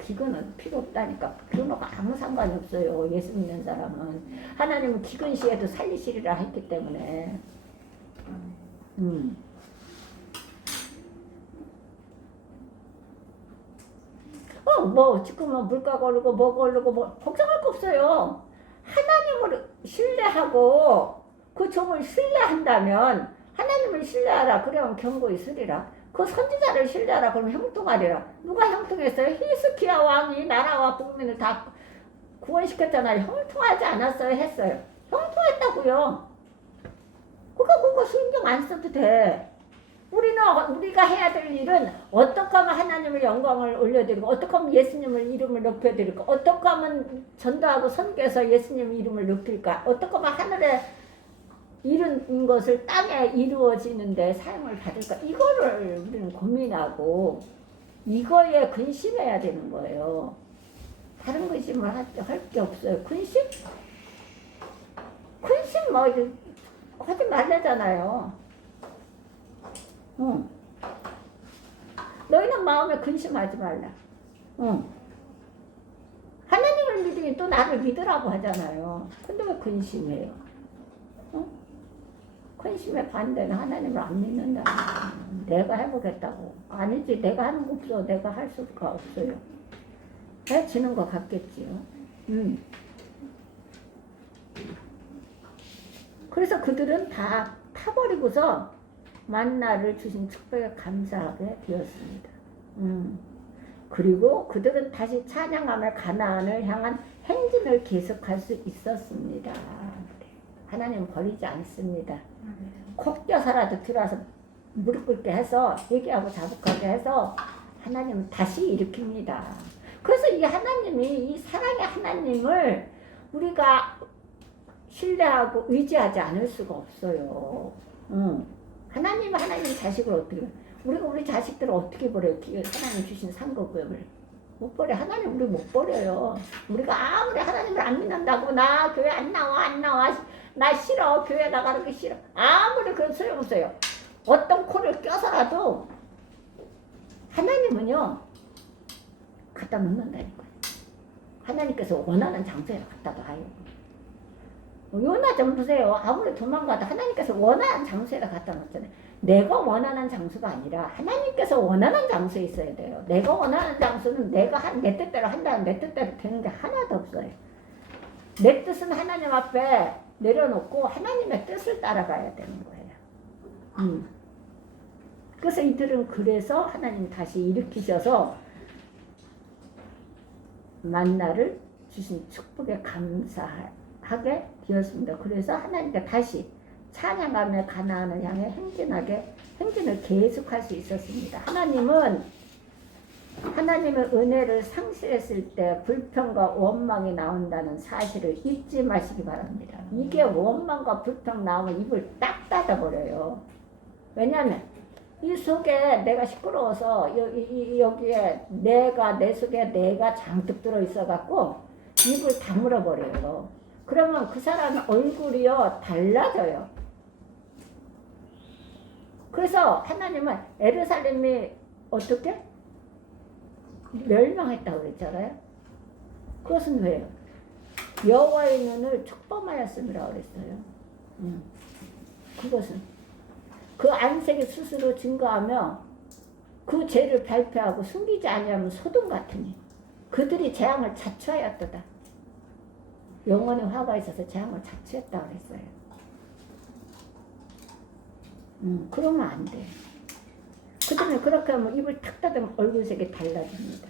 기근은 필요 없다니까. 그거는 아무 상관이 없어요. 예수 믿는 사람은 하나님은 기근 시에도 살리시리라 했기 때문에. 지금은 물가가 오르고 뭐가 오르고 걱정할 거 없어요. 하나님을 신뢰하고 그 종을 신뢰한다면 하나님을 신뢰하라. 그러면 경고 있으리라. 그 선지자를 신뢰하라. 그러면 형통하리라. 누가 형통했어요? 히스기야 왕이 나라와 국민을 다 구원시켰잖아요. 형통하지 않았어요? 했어요. 형통했다고요. 그거 신경 안 써도 돼. 우리가 해야 될 일은 어떻게 하면 하나님의 영광을 올려드리고, 어떻게 하면 예수님의 이름을 높여드릴까, 어떻게 하면 전도하고 선교해서 예수님의 이름을 높일까, 어떻게 하면 하늘에 이룬 것을 땅에 이루어지는데 사용을 받을까, 이거를 우리는 고민하고 이거에 근심해야 되는 거예요. 다른 근심을 할 게 없어요. 근심 하지 말래잖아요. 너희는 마음에 근심하지 말라. 하나님을 믿으니 또 나를 믿으라고 하잖아요. 근데 왜 근심해요? 근심의 반대는 하나님을 안 믿는다. 내가 해보겠다고. 아니지, 내가 하는 거 없어. 내가 할 수가 없어요. 해지는 것 같겠지요. 그래서 그들은 다 타버리고서 만나를 주신 축복에 감사하게 되었습니다. 그리고 그들은 다시 찬양하며 가나안을 향한 행진을 계속할 수 있었습니다. 하나님은 버리지 않습니다. 콕 껴서라도 들어와서 무릎 꿇게 해서 얘기하고 자복하게 해서 하나님은 다시 일으킵니다. 그래서 이 하나님이, 이 사랑의 하나님을 우리가 신뢰하고 의지하지 않을 수가 없어요. 하나님 자식을 어떻게, 우리가 우리 자식들을 어떻게 버려요? 하나님 주신 상급을 못 버려. 하나님 우리 못 버려요. 우리가 아무리 하나님을 안 믿는다고, 나 교회 안 나와, 나 싫어, 교회 나가는 게 싫어, 아무리 그런 소용없어요. 어떤 코를 껴서라도 하나님은요 갖다 놓는다니까요. 하나님께서 원하는 장소에 갖다 놔요. 요나 좀 보세요. 아무리 도망가도 하나님께서 원하는 장소에다 갖다 놓잖아요. 내가 원하는 장소가 아니라 하나님께서 원하는 장소에 있어야 돼요. 내가 원하는 장소는 내가 내 뜻대로 한다는, 내 뜻대로 되는 게 하나도 없어요. 내 뜻은 하나님 앞에 내려놓고 하나님의 뜻을 따라가야 되는 거예요. 그래서 이들은 그래서 하나님 다시 일으키셔서 만나를 주신 축복에 감사하게 되었습니다. 그래서 하나님께 다시 찬양하며 가나안을 향해 행진을 계속할 수 있었습니다. 하나님은 하나님의 은혜를 상실했을 때 불평과 원망이 나온다는 사실을 잊지 마시기 바랍니다. 이게 원망과 불평 나오면 입을 딱 닫아버려요. 왜냐하면 이 속에 내가 시끄러워서 여기에 내 속에 내가 잔뜩 들어있어갖고 입을 다물어 버려요. 그러면 그 사람 얼굴이요 달라져요. 그래서 하나님은 예루살렘이 어떻게 멸망했다고 그랬잖아요. 그것은 왜요? 여호와의 눈을 축범하였음이라 그랬어요. 그것은 그 안색이 스스로 증거하며 그 죄를 발표하고 숨기지 아니하면 소돔 같으니 그들이 재앙을 자초하였도다. 영원히 화가 있어서 재앙을 자초했다고 그랬어요. 그러면 안 돼. 그다음에 그렇게 하면 입을 탁 닫으면 얼굴색이 달라집니다.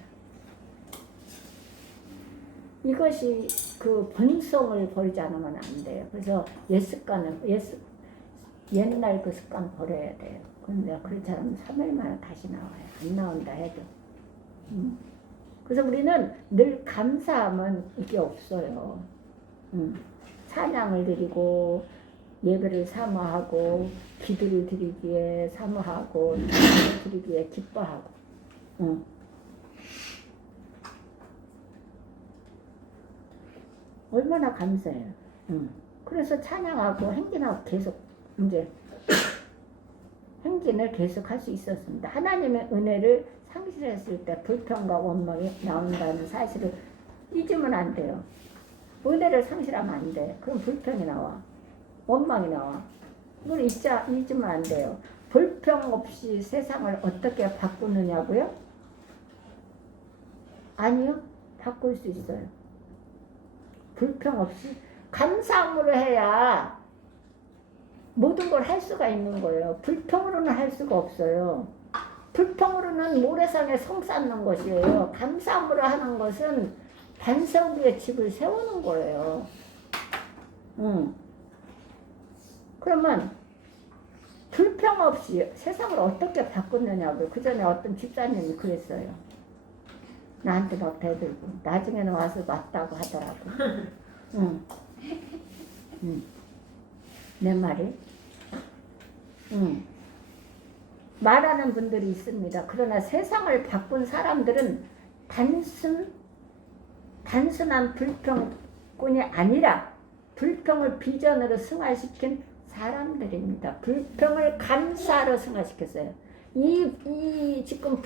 이것이 그 본성을 버리지 않으면 안 돼요. 그래서 옛날 그 습관 버려야 돼요. 근데 그렇지 않으면 3일 만에 다시 나와요. 안 나온다 해도. 그래서 우리는 늘 감사하면 이게 없어요. 찬양을 드리고 예배를 사모하고 기도를 드리기에 사모하고 찬양을 드리기에 기뻐하고 얼마나 감사해요. 그래서 찬양하고 행진하고 계속 이제 행진을 계속할 수 있었습니다. 하나님의 은혜를 상실했을 때 불평과 원망이 나온다는 사실을 잊으면 안 돼요. 은혜를 상실하면 안 돼. 그럼 불평이 나와. 원망이 나와. 이걸 잊으면 안 돼요. 불평 없이 세상을 어떻게 바꾸느냐고요? 아니요. 바꿀 수 있어요. 불평 없이 감사함으로 해야 모든 걸 할 수가 있는 거예요. 불평으로는 할 수가 없어요. 불평으로는 모래성에 성 쌓는 것이에요. 감사함으로 하는 것은 반석 위에 집을 세우는 거예요. 그러면 불평 없이 세상을 어떻게 바꾸느냐고요. 그 전에 어떤 집사님이 그랬어요. 나한테 막 대들고 나중에는 와서 맞다고 하더라고. 내 말이? 말하는 분들이 있습니다. 그러나 세상을 바꾼 사람들은 단순한 불평꾼이 아니라 불평을 비전으로 승화시킨 사람들입니다. 불평을 감사로 승화시켰어요. 이 지금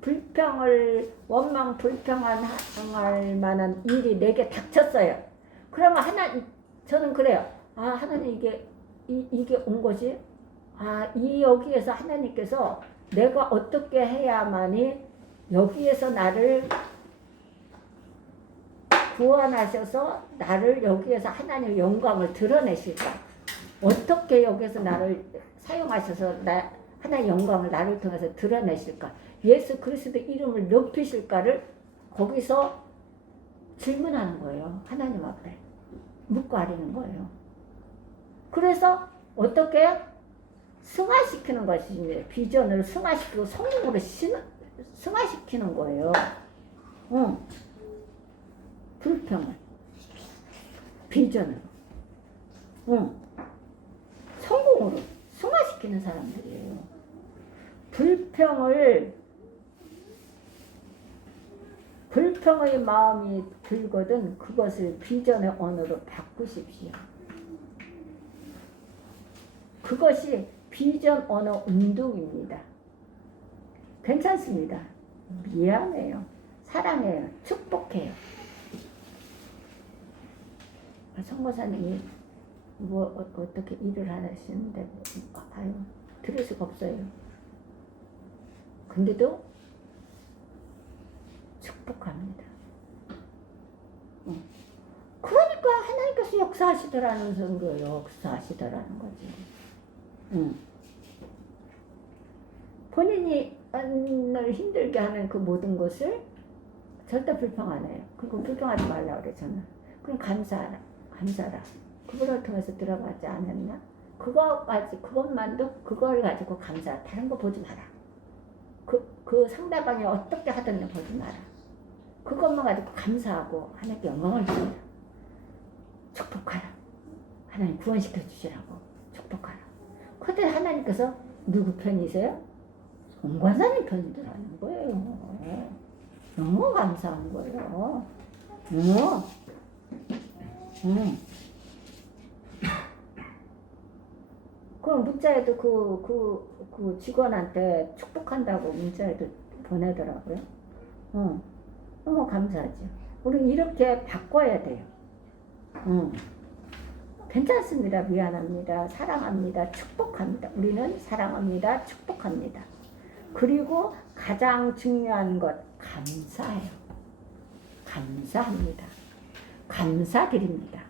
불평을 원망 불평할 만한 일이 내게 닥쳤어요. 그러면 저는 그래요. 하나님 이게 온 거지? 여기에서 하나님께서 내가 어떻게 해야만이 여기에서 나를 구원하셔서 나를 여기에서 하나님의 영광을 드러내실까? 어떻게 여기서 나를 사용하셔서 하나님의 영광을 나를 통해서 드러내실까? 예수 그리스도의 이름을 높이실까를 거기서 질문하는 거예요. 하나님 앞에 묻고 아리는 거예요. 그래서 어떻게 승화시키는 것입니다. 비전을 승화시키고 성공으로 승화시키는 거예요. 불평을 비전으로 성공으로 승화시키는 사람들이에요. 불평의 마음이 들거든 그것을 비전의 언어로 바꾸십시오. 그것이 비전 언어 운동입니다. 괜찮습니다. 미안해요. 사랑해요. 축복해요. 선거사님이 어떻게 일을 하시는데 아유 들을 수가 없어요. 근데도 축복합니다. 그러니까 하나님께서 역사하시더라는 거예요. 역사하시더라는 거지. 본인이 을 힘들게 하는 그 모든 것을 절대 불평 안 해요. 그리고 불평하지 말라 그래 저는. 그럼 감사하라. 그거를 통해서 들어가지 않았나? 그것만도 그걸 가지고 감사. 다른 거 보지 마라. 그 상대방이 어떻게 하든 보지 마라. 그것만 가지고 감사하고 하나님께 영광을 드립니다. 축복하라. 하나님 구원시켜 주시라고 축복하라. 그때 하나님께서 누구 편이세요? 송관사님 편이더라는 거예요. 너무 감사한 거예요. 그럼 문자에도 그 직원한테 축복한다고 문자에도 보내더라고요. 너무 감사하죠. 우리는 이렇게 바꿔야 돼요. 괜찮습니다. 미안합니다. 사랑합니다. 축복합니다. 우리는 사랑합니다. 축복합니다. 그리고 가장 중요한 것 감사해요. 감사합니다. 감사드립니다.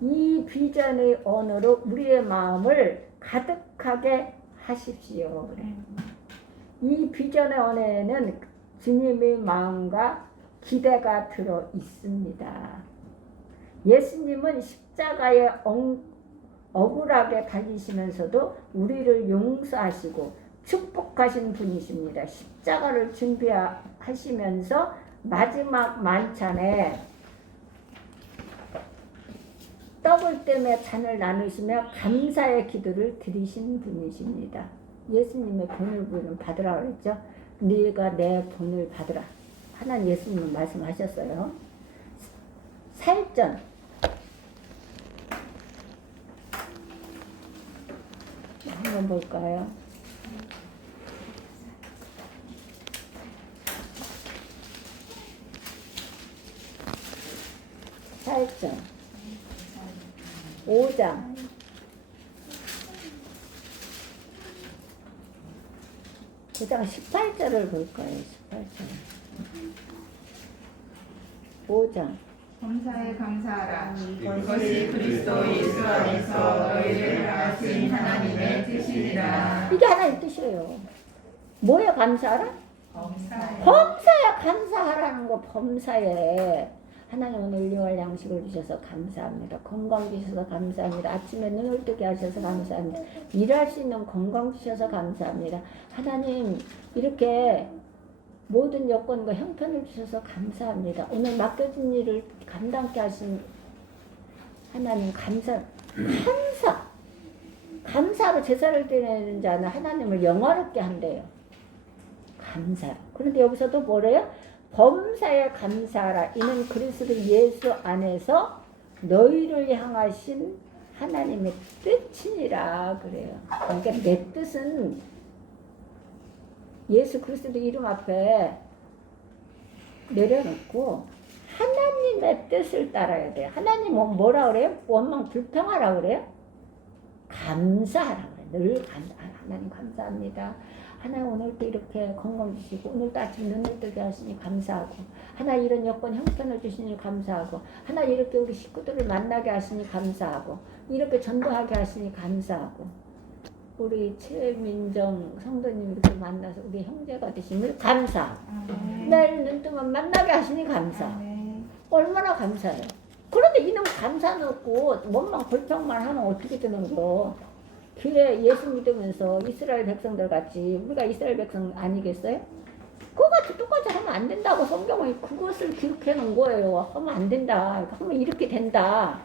이 비전의 언어로 우리의 마음을 가득하게 하십시오. 그래. 이 비전의 언어에는 주님의 마음과 기대가 들어 있습니다. 예수님은 십자가에 억울하게 달리시면서도 우리를 용서하시고 축복하신 분이십니다. 십자가를 준비하시면서 마지막 만찬에 떡을 떼며 잔을 나누시며 감사의 기도를 드리신 분이십니다. 예수님의 본을 받으라 그랬죠. 네가 내 본을 받으라. 하나님 예수님은 말씀하셨어요. 살전 한번 볼까요? 살전 5장 그다음 18절을 볼까요? 18절 5장 범사에 감사하라. 이것이 그리스도 예수 안에서 너희를 향하신 하나님의 뜻이니라. 이게 하나님 뜻이에요. 뭐에 감사하라? 범사에 감사하라는 거. 범사에 하나님 오늘 일용할 양식을 주셔서 감사합니다. 건강 주셔서 감사합니다. 아침에 눈을 뜨게 하셔서 감사합니다. 일할 수 있는 건강 주셔서 감사합니다. 하나님 이렇게 모든 여건과 형편을 주셔서 감사합니다. 오늘 맡겨진 일을 감당케 하신 하나님 감사로 제사를 드리는 자는 하나님을 영화롭게 한대요. 감사. 그런데 여기서도 뭐래요? 범사에 감사하라. 이는 그리스도 예수 안에서 너희를 향하신 하나님의 뜻이니라 그래요. 그러니까 내 뜻은 예수 그리스도 이름 앞에 내려놓고 하나님의 뜻을 따라야 돼요. 하나님은 뭐라 그래요? 원망 불평하라 그래요? 감사하라 그래요. 늘 하나님 감사합니다. 하나님 오늘도 이렇게 건강 주시고 오늘도 아침 눈을 뜨게 하시니 감사하고 하나님 이런 여건 형편을 주시니 감사하고 하나님 이렇게 우리 식구들을 만나게 하시니 감사하고 이렇게 전도하게 하시니 감사하고 우리 최민정 성도님 이렇게 만나서 우리 형제가 되심을 감사하고 내일 눈 뜨면 만나게 하시니 감사. 얼마나 감사해요. 그런데 근데 이놈 감사 넣고 원망 불평만 하면 어떻게 되는 거? 교회 예수 믿으면서 이스라엘 백성들 같이 우리가 이스라엘 백성 아니겠어요? 그거같이 똑같이 하면 안 된다고 성경은 그것을 기록해 놓은 거예요. 하면 안 된다. 하면 이렇게 된다.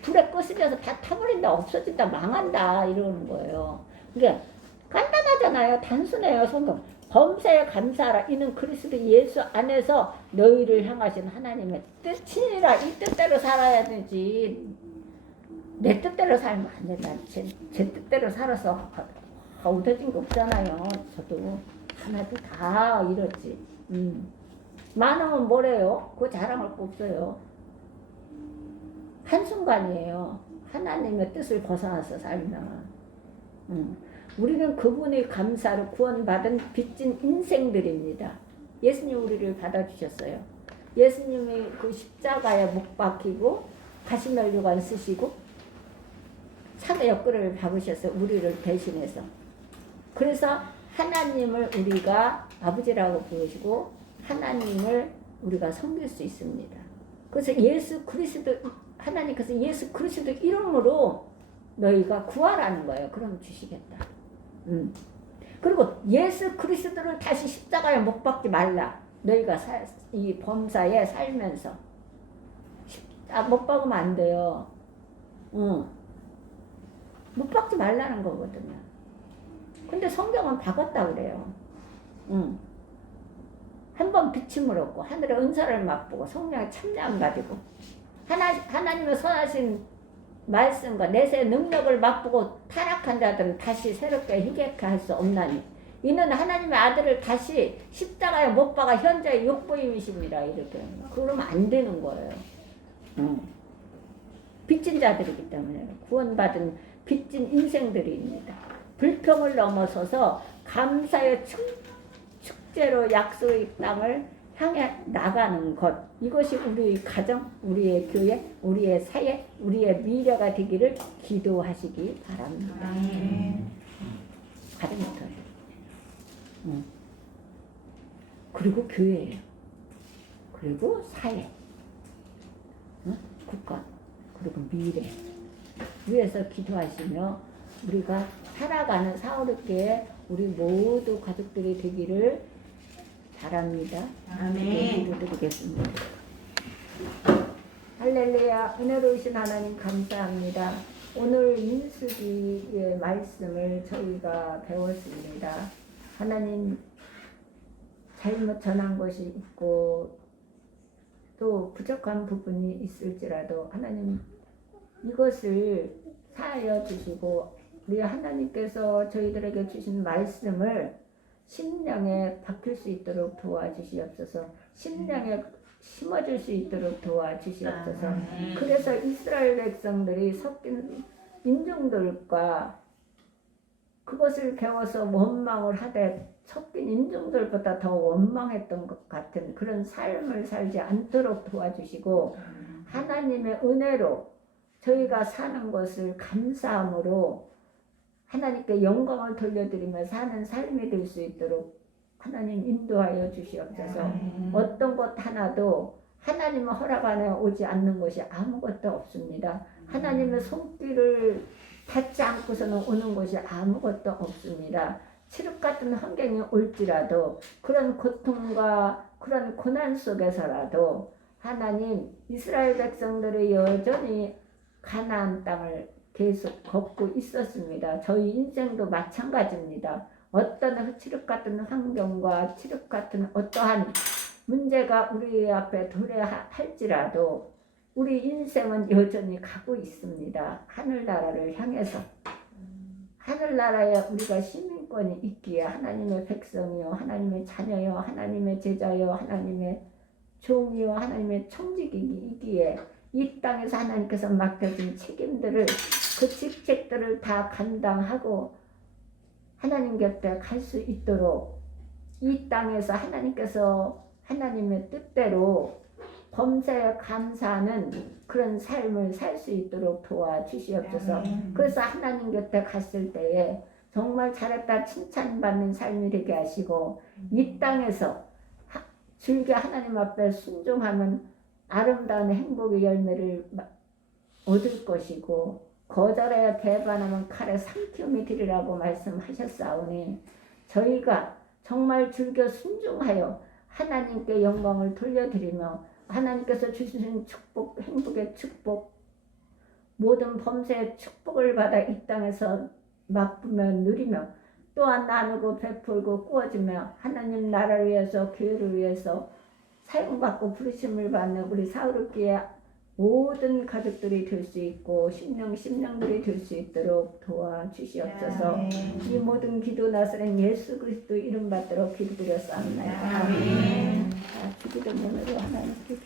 불에 꺼스려서 다 타버린다. 없어진다. 망한다. 이러는 거예요. 그러니까 간단하잖아요. 단순해요. 성경. 범사에 감사하라. 이는 그리스도 예수 안에서 너희를 향하신 하나님의 뜻이니라. 이 뜻대로 살아야 되지. 내 뜻대로 살면 안 된다. 제 뜻대로 살아서 얻어진 거 없잖아요. 저도 하나도 다 이렇지. 많으면 뭐래요? 그거 자랑할 거 없어요. 한순간이에요. 하나님의 뜻을 벗어나서 살면. 우리는 그분의 감사로 구원받은 빚진 인생들입니다. 예수님 우리를 받아주셨어요. 예수님이 그 십자가에 못 박히고 가시면류관 쓰시고 차가 옆구리를 박으셨어요. 우리를 대신해서. 그래서 하나님을 우리가 아버지라고 부르시고 하나님을 우리가 섬길 수 있습니다. 그래서 예수 그리스도 하나님께서 예수 그리스도 이름으로 너희가 구하라는 거예요. 그럼 주시겠다. 그리고 예수 그리스도를 다시 십자가에 못 박지 말라. 너희가 이 범사에 살면서 못 박으면 안 돼요. 못 박지 말라는 거거든요. 근데 성경은 박았다 그래요. 한번 비침을 얻고 하늘의 은사를 맛보고 성령의 참여함 가지고 하나님의 선하신 말씀과 내세의 능력을 맛보고 타락한 자들은 다시 새롭게 희귀케 할 수 없나니 이는 하나님의 아들을 다시 십자가에 못 박아 현재의 욕보임이십니다. 이렇게 그러면 안 되는 거예요. 빚진 자들이기 때문에 구원받은 빚진 인생들입니다. 불평을 넘어서서 감사의 축제로 약속의 땅을 향해 나가는 것, 이것이 우리의 가정, 우리의 교회, 우리의 사회, 우리의 미래가 되기를 기도하시기 바랍니다. 가정부터. 그리고 교회예요. 그리고 사회, 국가, 그리고 미래 위해서 기도하시며 우리가 살아가는 사오르게 우리 모두 가족들이 되기를 바랍니다. 아멘. 기도드리겠습니다. 할렐루야. 은혜로우신 하나님 감사합니다. 오늘 민수기의 말씀을 저희가 배웠습니다. 하나님 잘못 전한 것이 있고 또 부족한 부분이 있을지라도 하나님 이것을 사하여 주시고 우리 하나님께서 저희들에게 주신 말씀을 심령에 박힐 수 있도록 도와주시옵소서. 심령에 심어줄 수 있도록 도와주시옵소서. 그래서 이스라엘 백성들이 섞인 인종들과 그것을 배워서 원망을 하되 섞인 인종들보다 더 원망했던 것 같은 그런 삶을 살지 않도록 도와주시고 하나님의 은혜로 저희가 사는 것을 감사함으로 하나님께 영광을 돌려드리며 사는 삶이 될 수 있도록 하나님 인도하여 주시옵소서. 어떤 것 하나도 하나님의 허락 안에 오지 않는 것이 아무것도 없습니다. 하나님의 손길을 닿지 않고서는 오는 것이 아무것도 없습니다. 칠흑 같은 환경이 올지라도 그런 고통과 그런 고난 속에서라도 하나님 이스라엘 백성들이 여전히 가나안 땅을 계속 걷고 있었습니다. 저희 인생도 마찬가지입니다. 어떤 칠흑 같은 환경과 칠흑 같은 어떠한 문제가 우리 앞에 도래할지라도 우리 인생은 여전히 가고 있습니다. 하늘나라를 향해서. 하늘나라에 우리가 시민권이 있기에 하나님의 백성이요, 하나님의 자녀요, 하나님의 제자요, 하나님의 종이요, 하나님의 청직이기에 이 땅에서 하나님께서 맡겨진 책임들을 그 직책들을 다 감당하고 하나님 곁에 갈 수 있도록 이 땅에서 하나님께서 하나님의 뜻대로 범사에 감사하는 그런 삶을 살 수 있도록 도와주시옵소서. 그래서 하나님 곁에 갔을 때에 정말 잘했다 칭찬받는 삶이 되게 하시고 이 땅에서 즐겨 하나님 앞에 순종하면 아름다운 행복의 열매를 얻을 것이고 거절하여 배반하면 칼에 삼키움이 되리라고 말씀하셨사오니 저희가 정말 즐겨 순종하여 하나님께 영광을 돌려드리며 하나님께서 주시는 축복, 행복의 축복, 모든 범사의 축복을 받아 이 땅에서 맛보며 누리며 또한 나누고 베풀고 꾸어지며 하나님 나라를 위해서 교회를 위해서 사용받고 부르심을 받는 우리 사울교회 모든 가족들이 될 수 있고 심령들이 될 수 있도록 도와주시옵소서. 이 모든 기도 나서는 예수 그리스도 이름 받도록 기도드렸사옵나이다. 아멘. 주기도 문으로 하나님께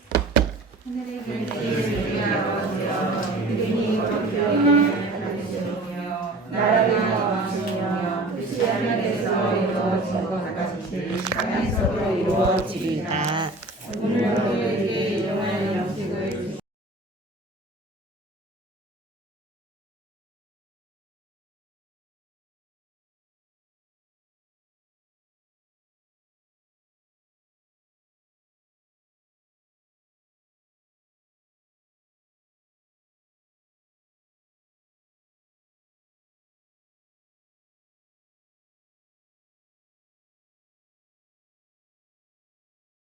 하늘의 계신 우리 아버지여 이름이 거룩하게 하나님이시며 나라를 원하시며 뜻이 하늘에서 이루어진 것 같이 땅에서도 이루어지고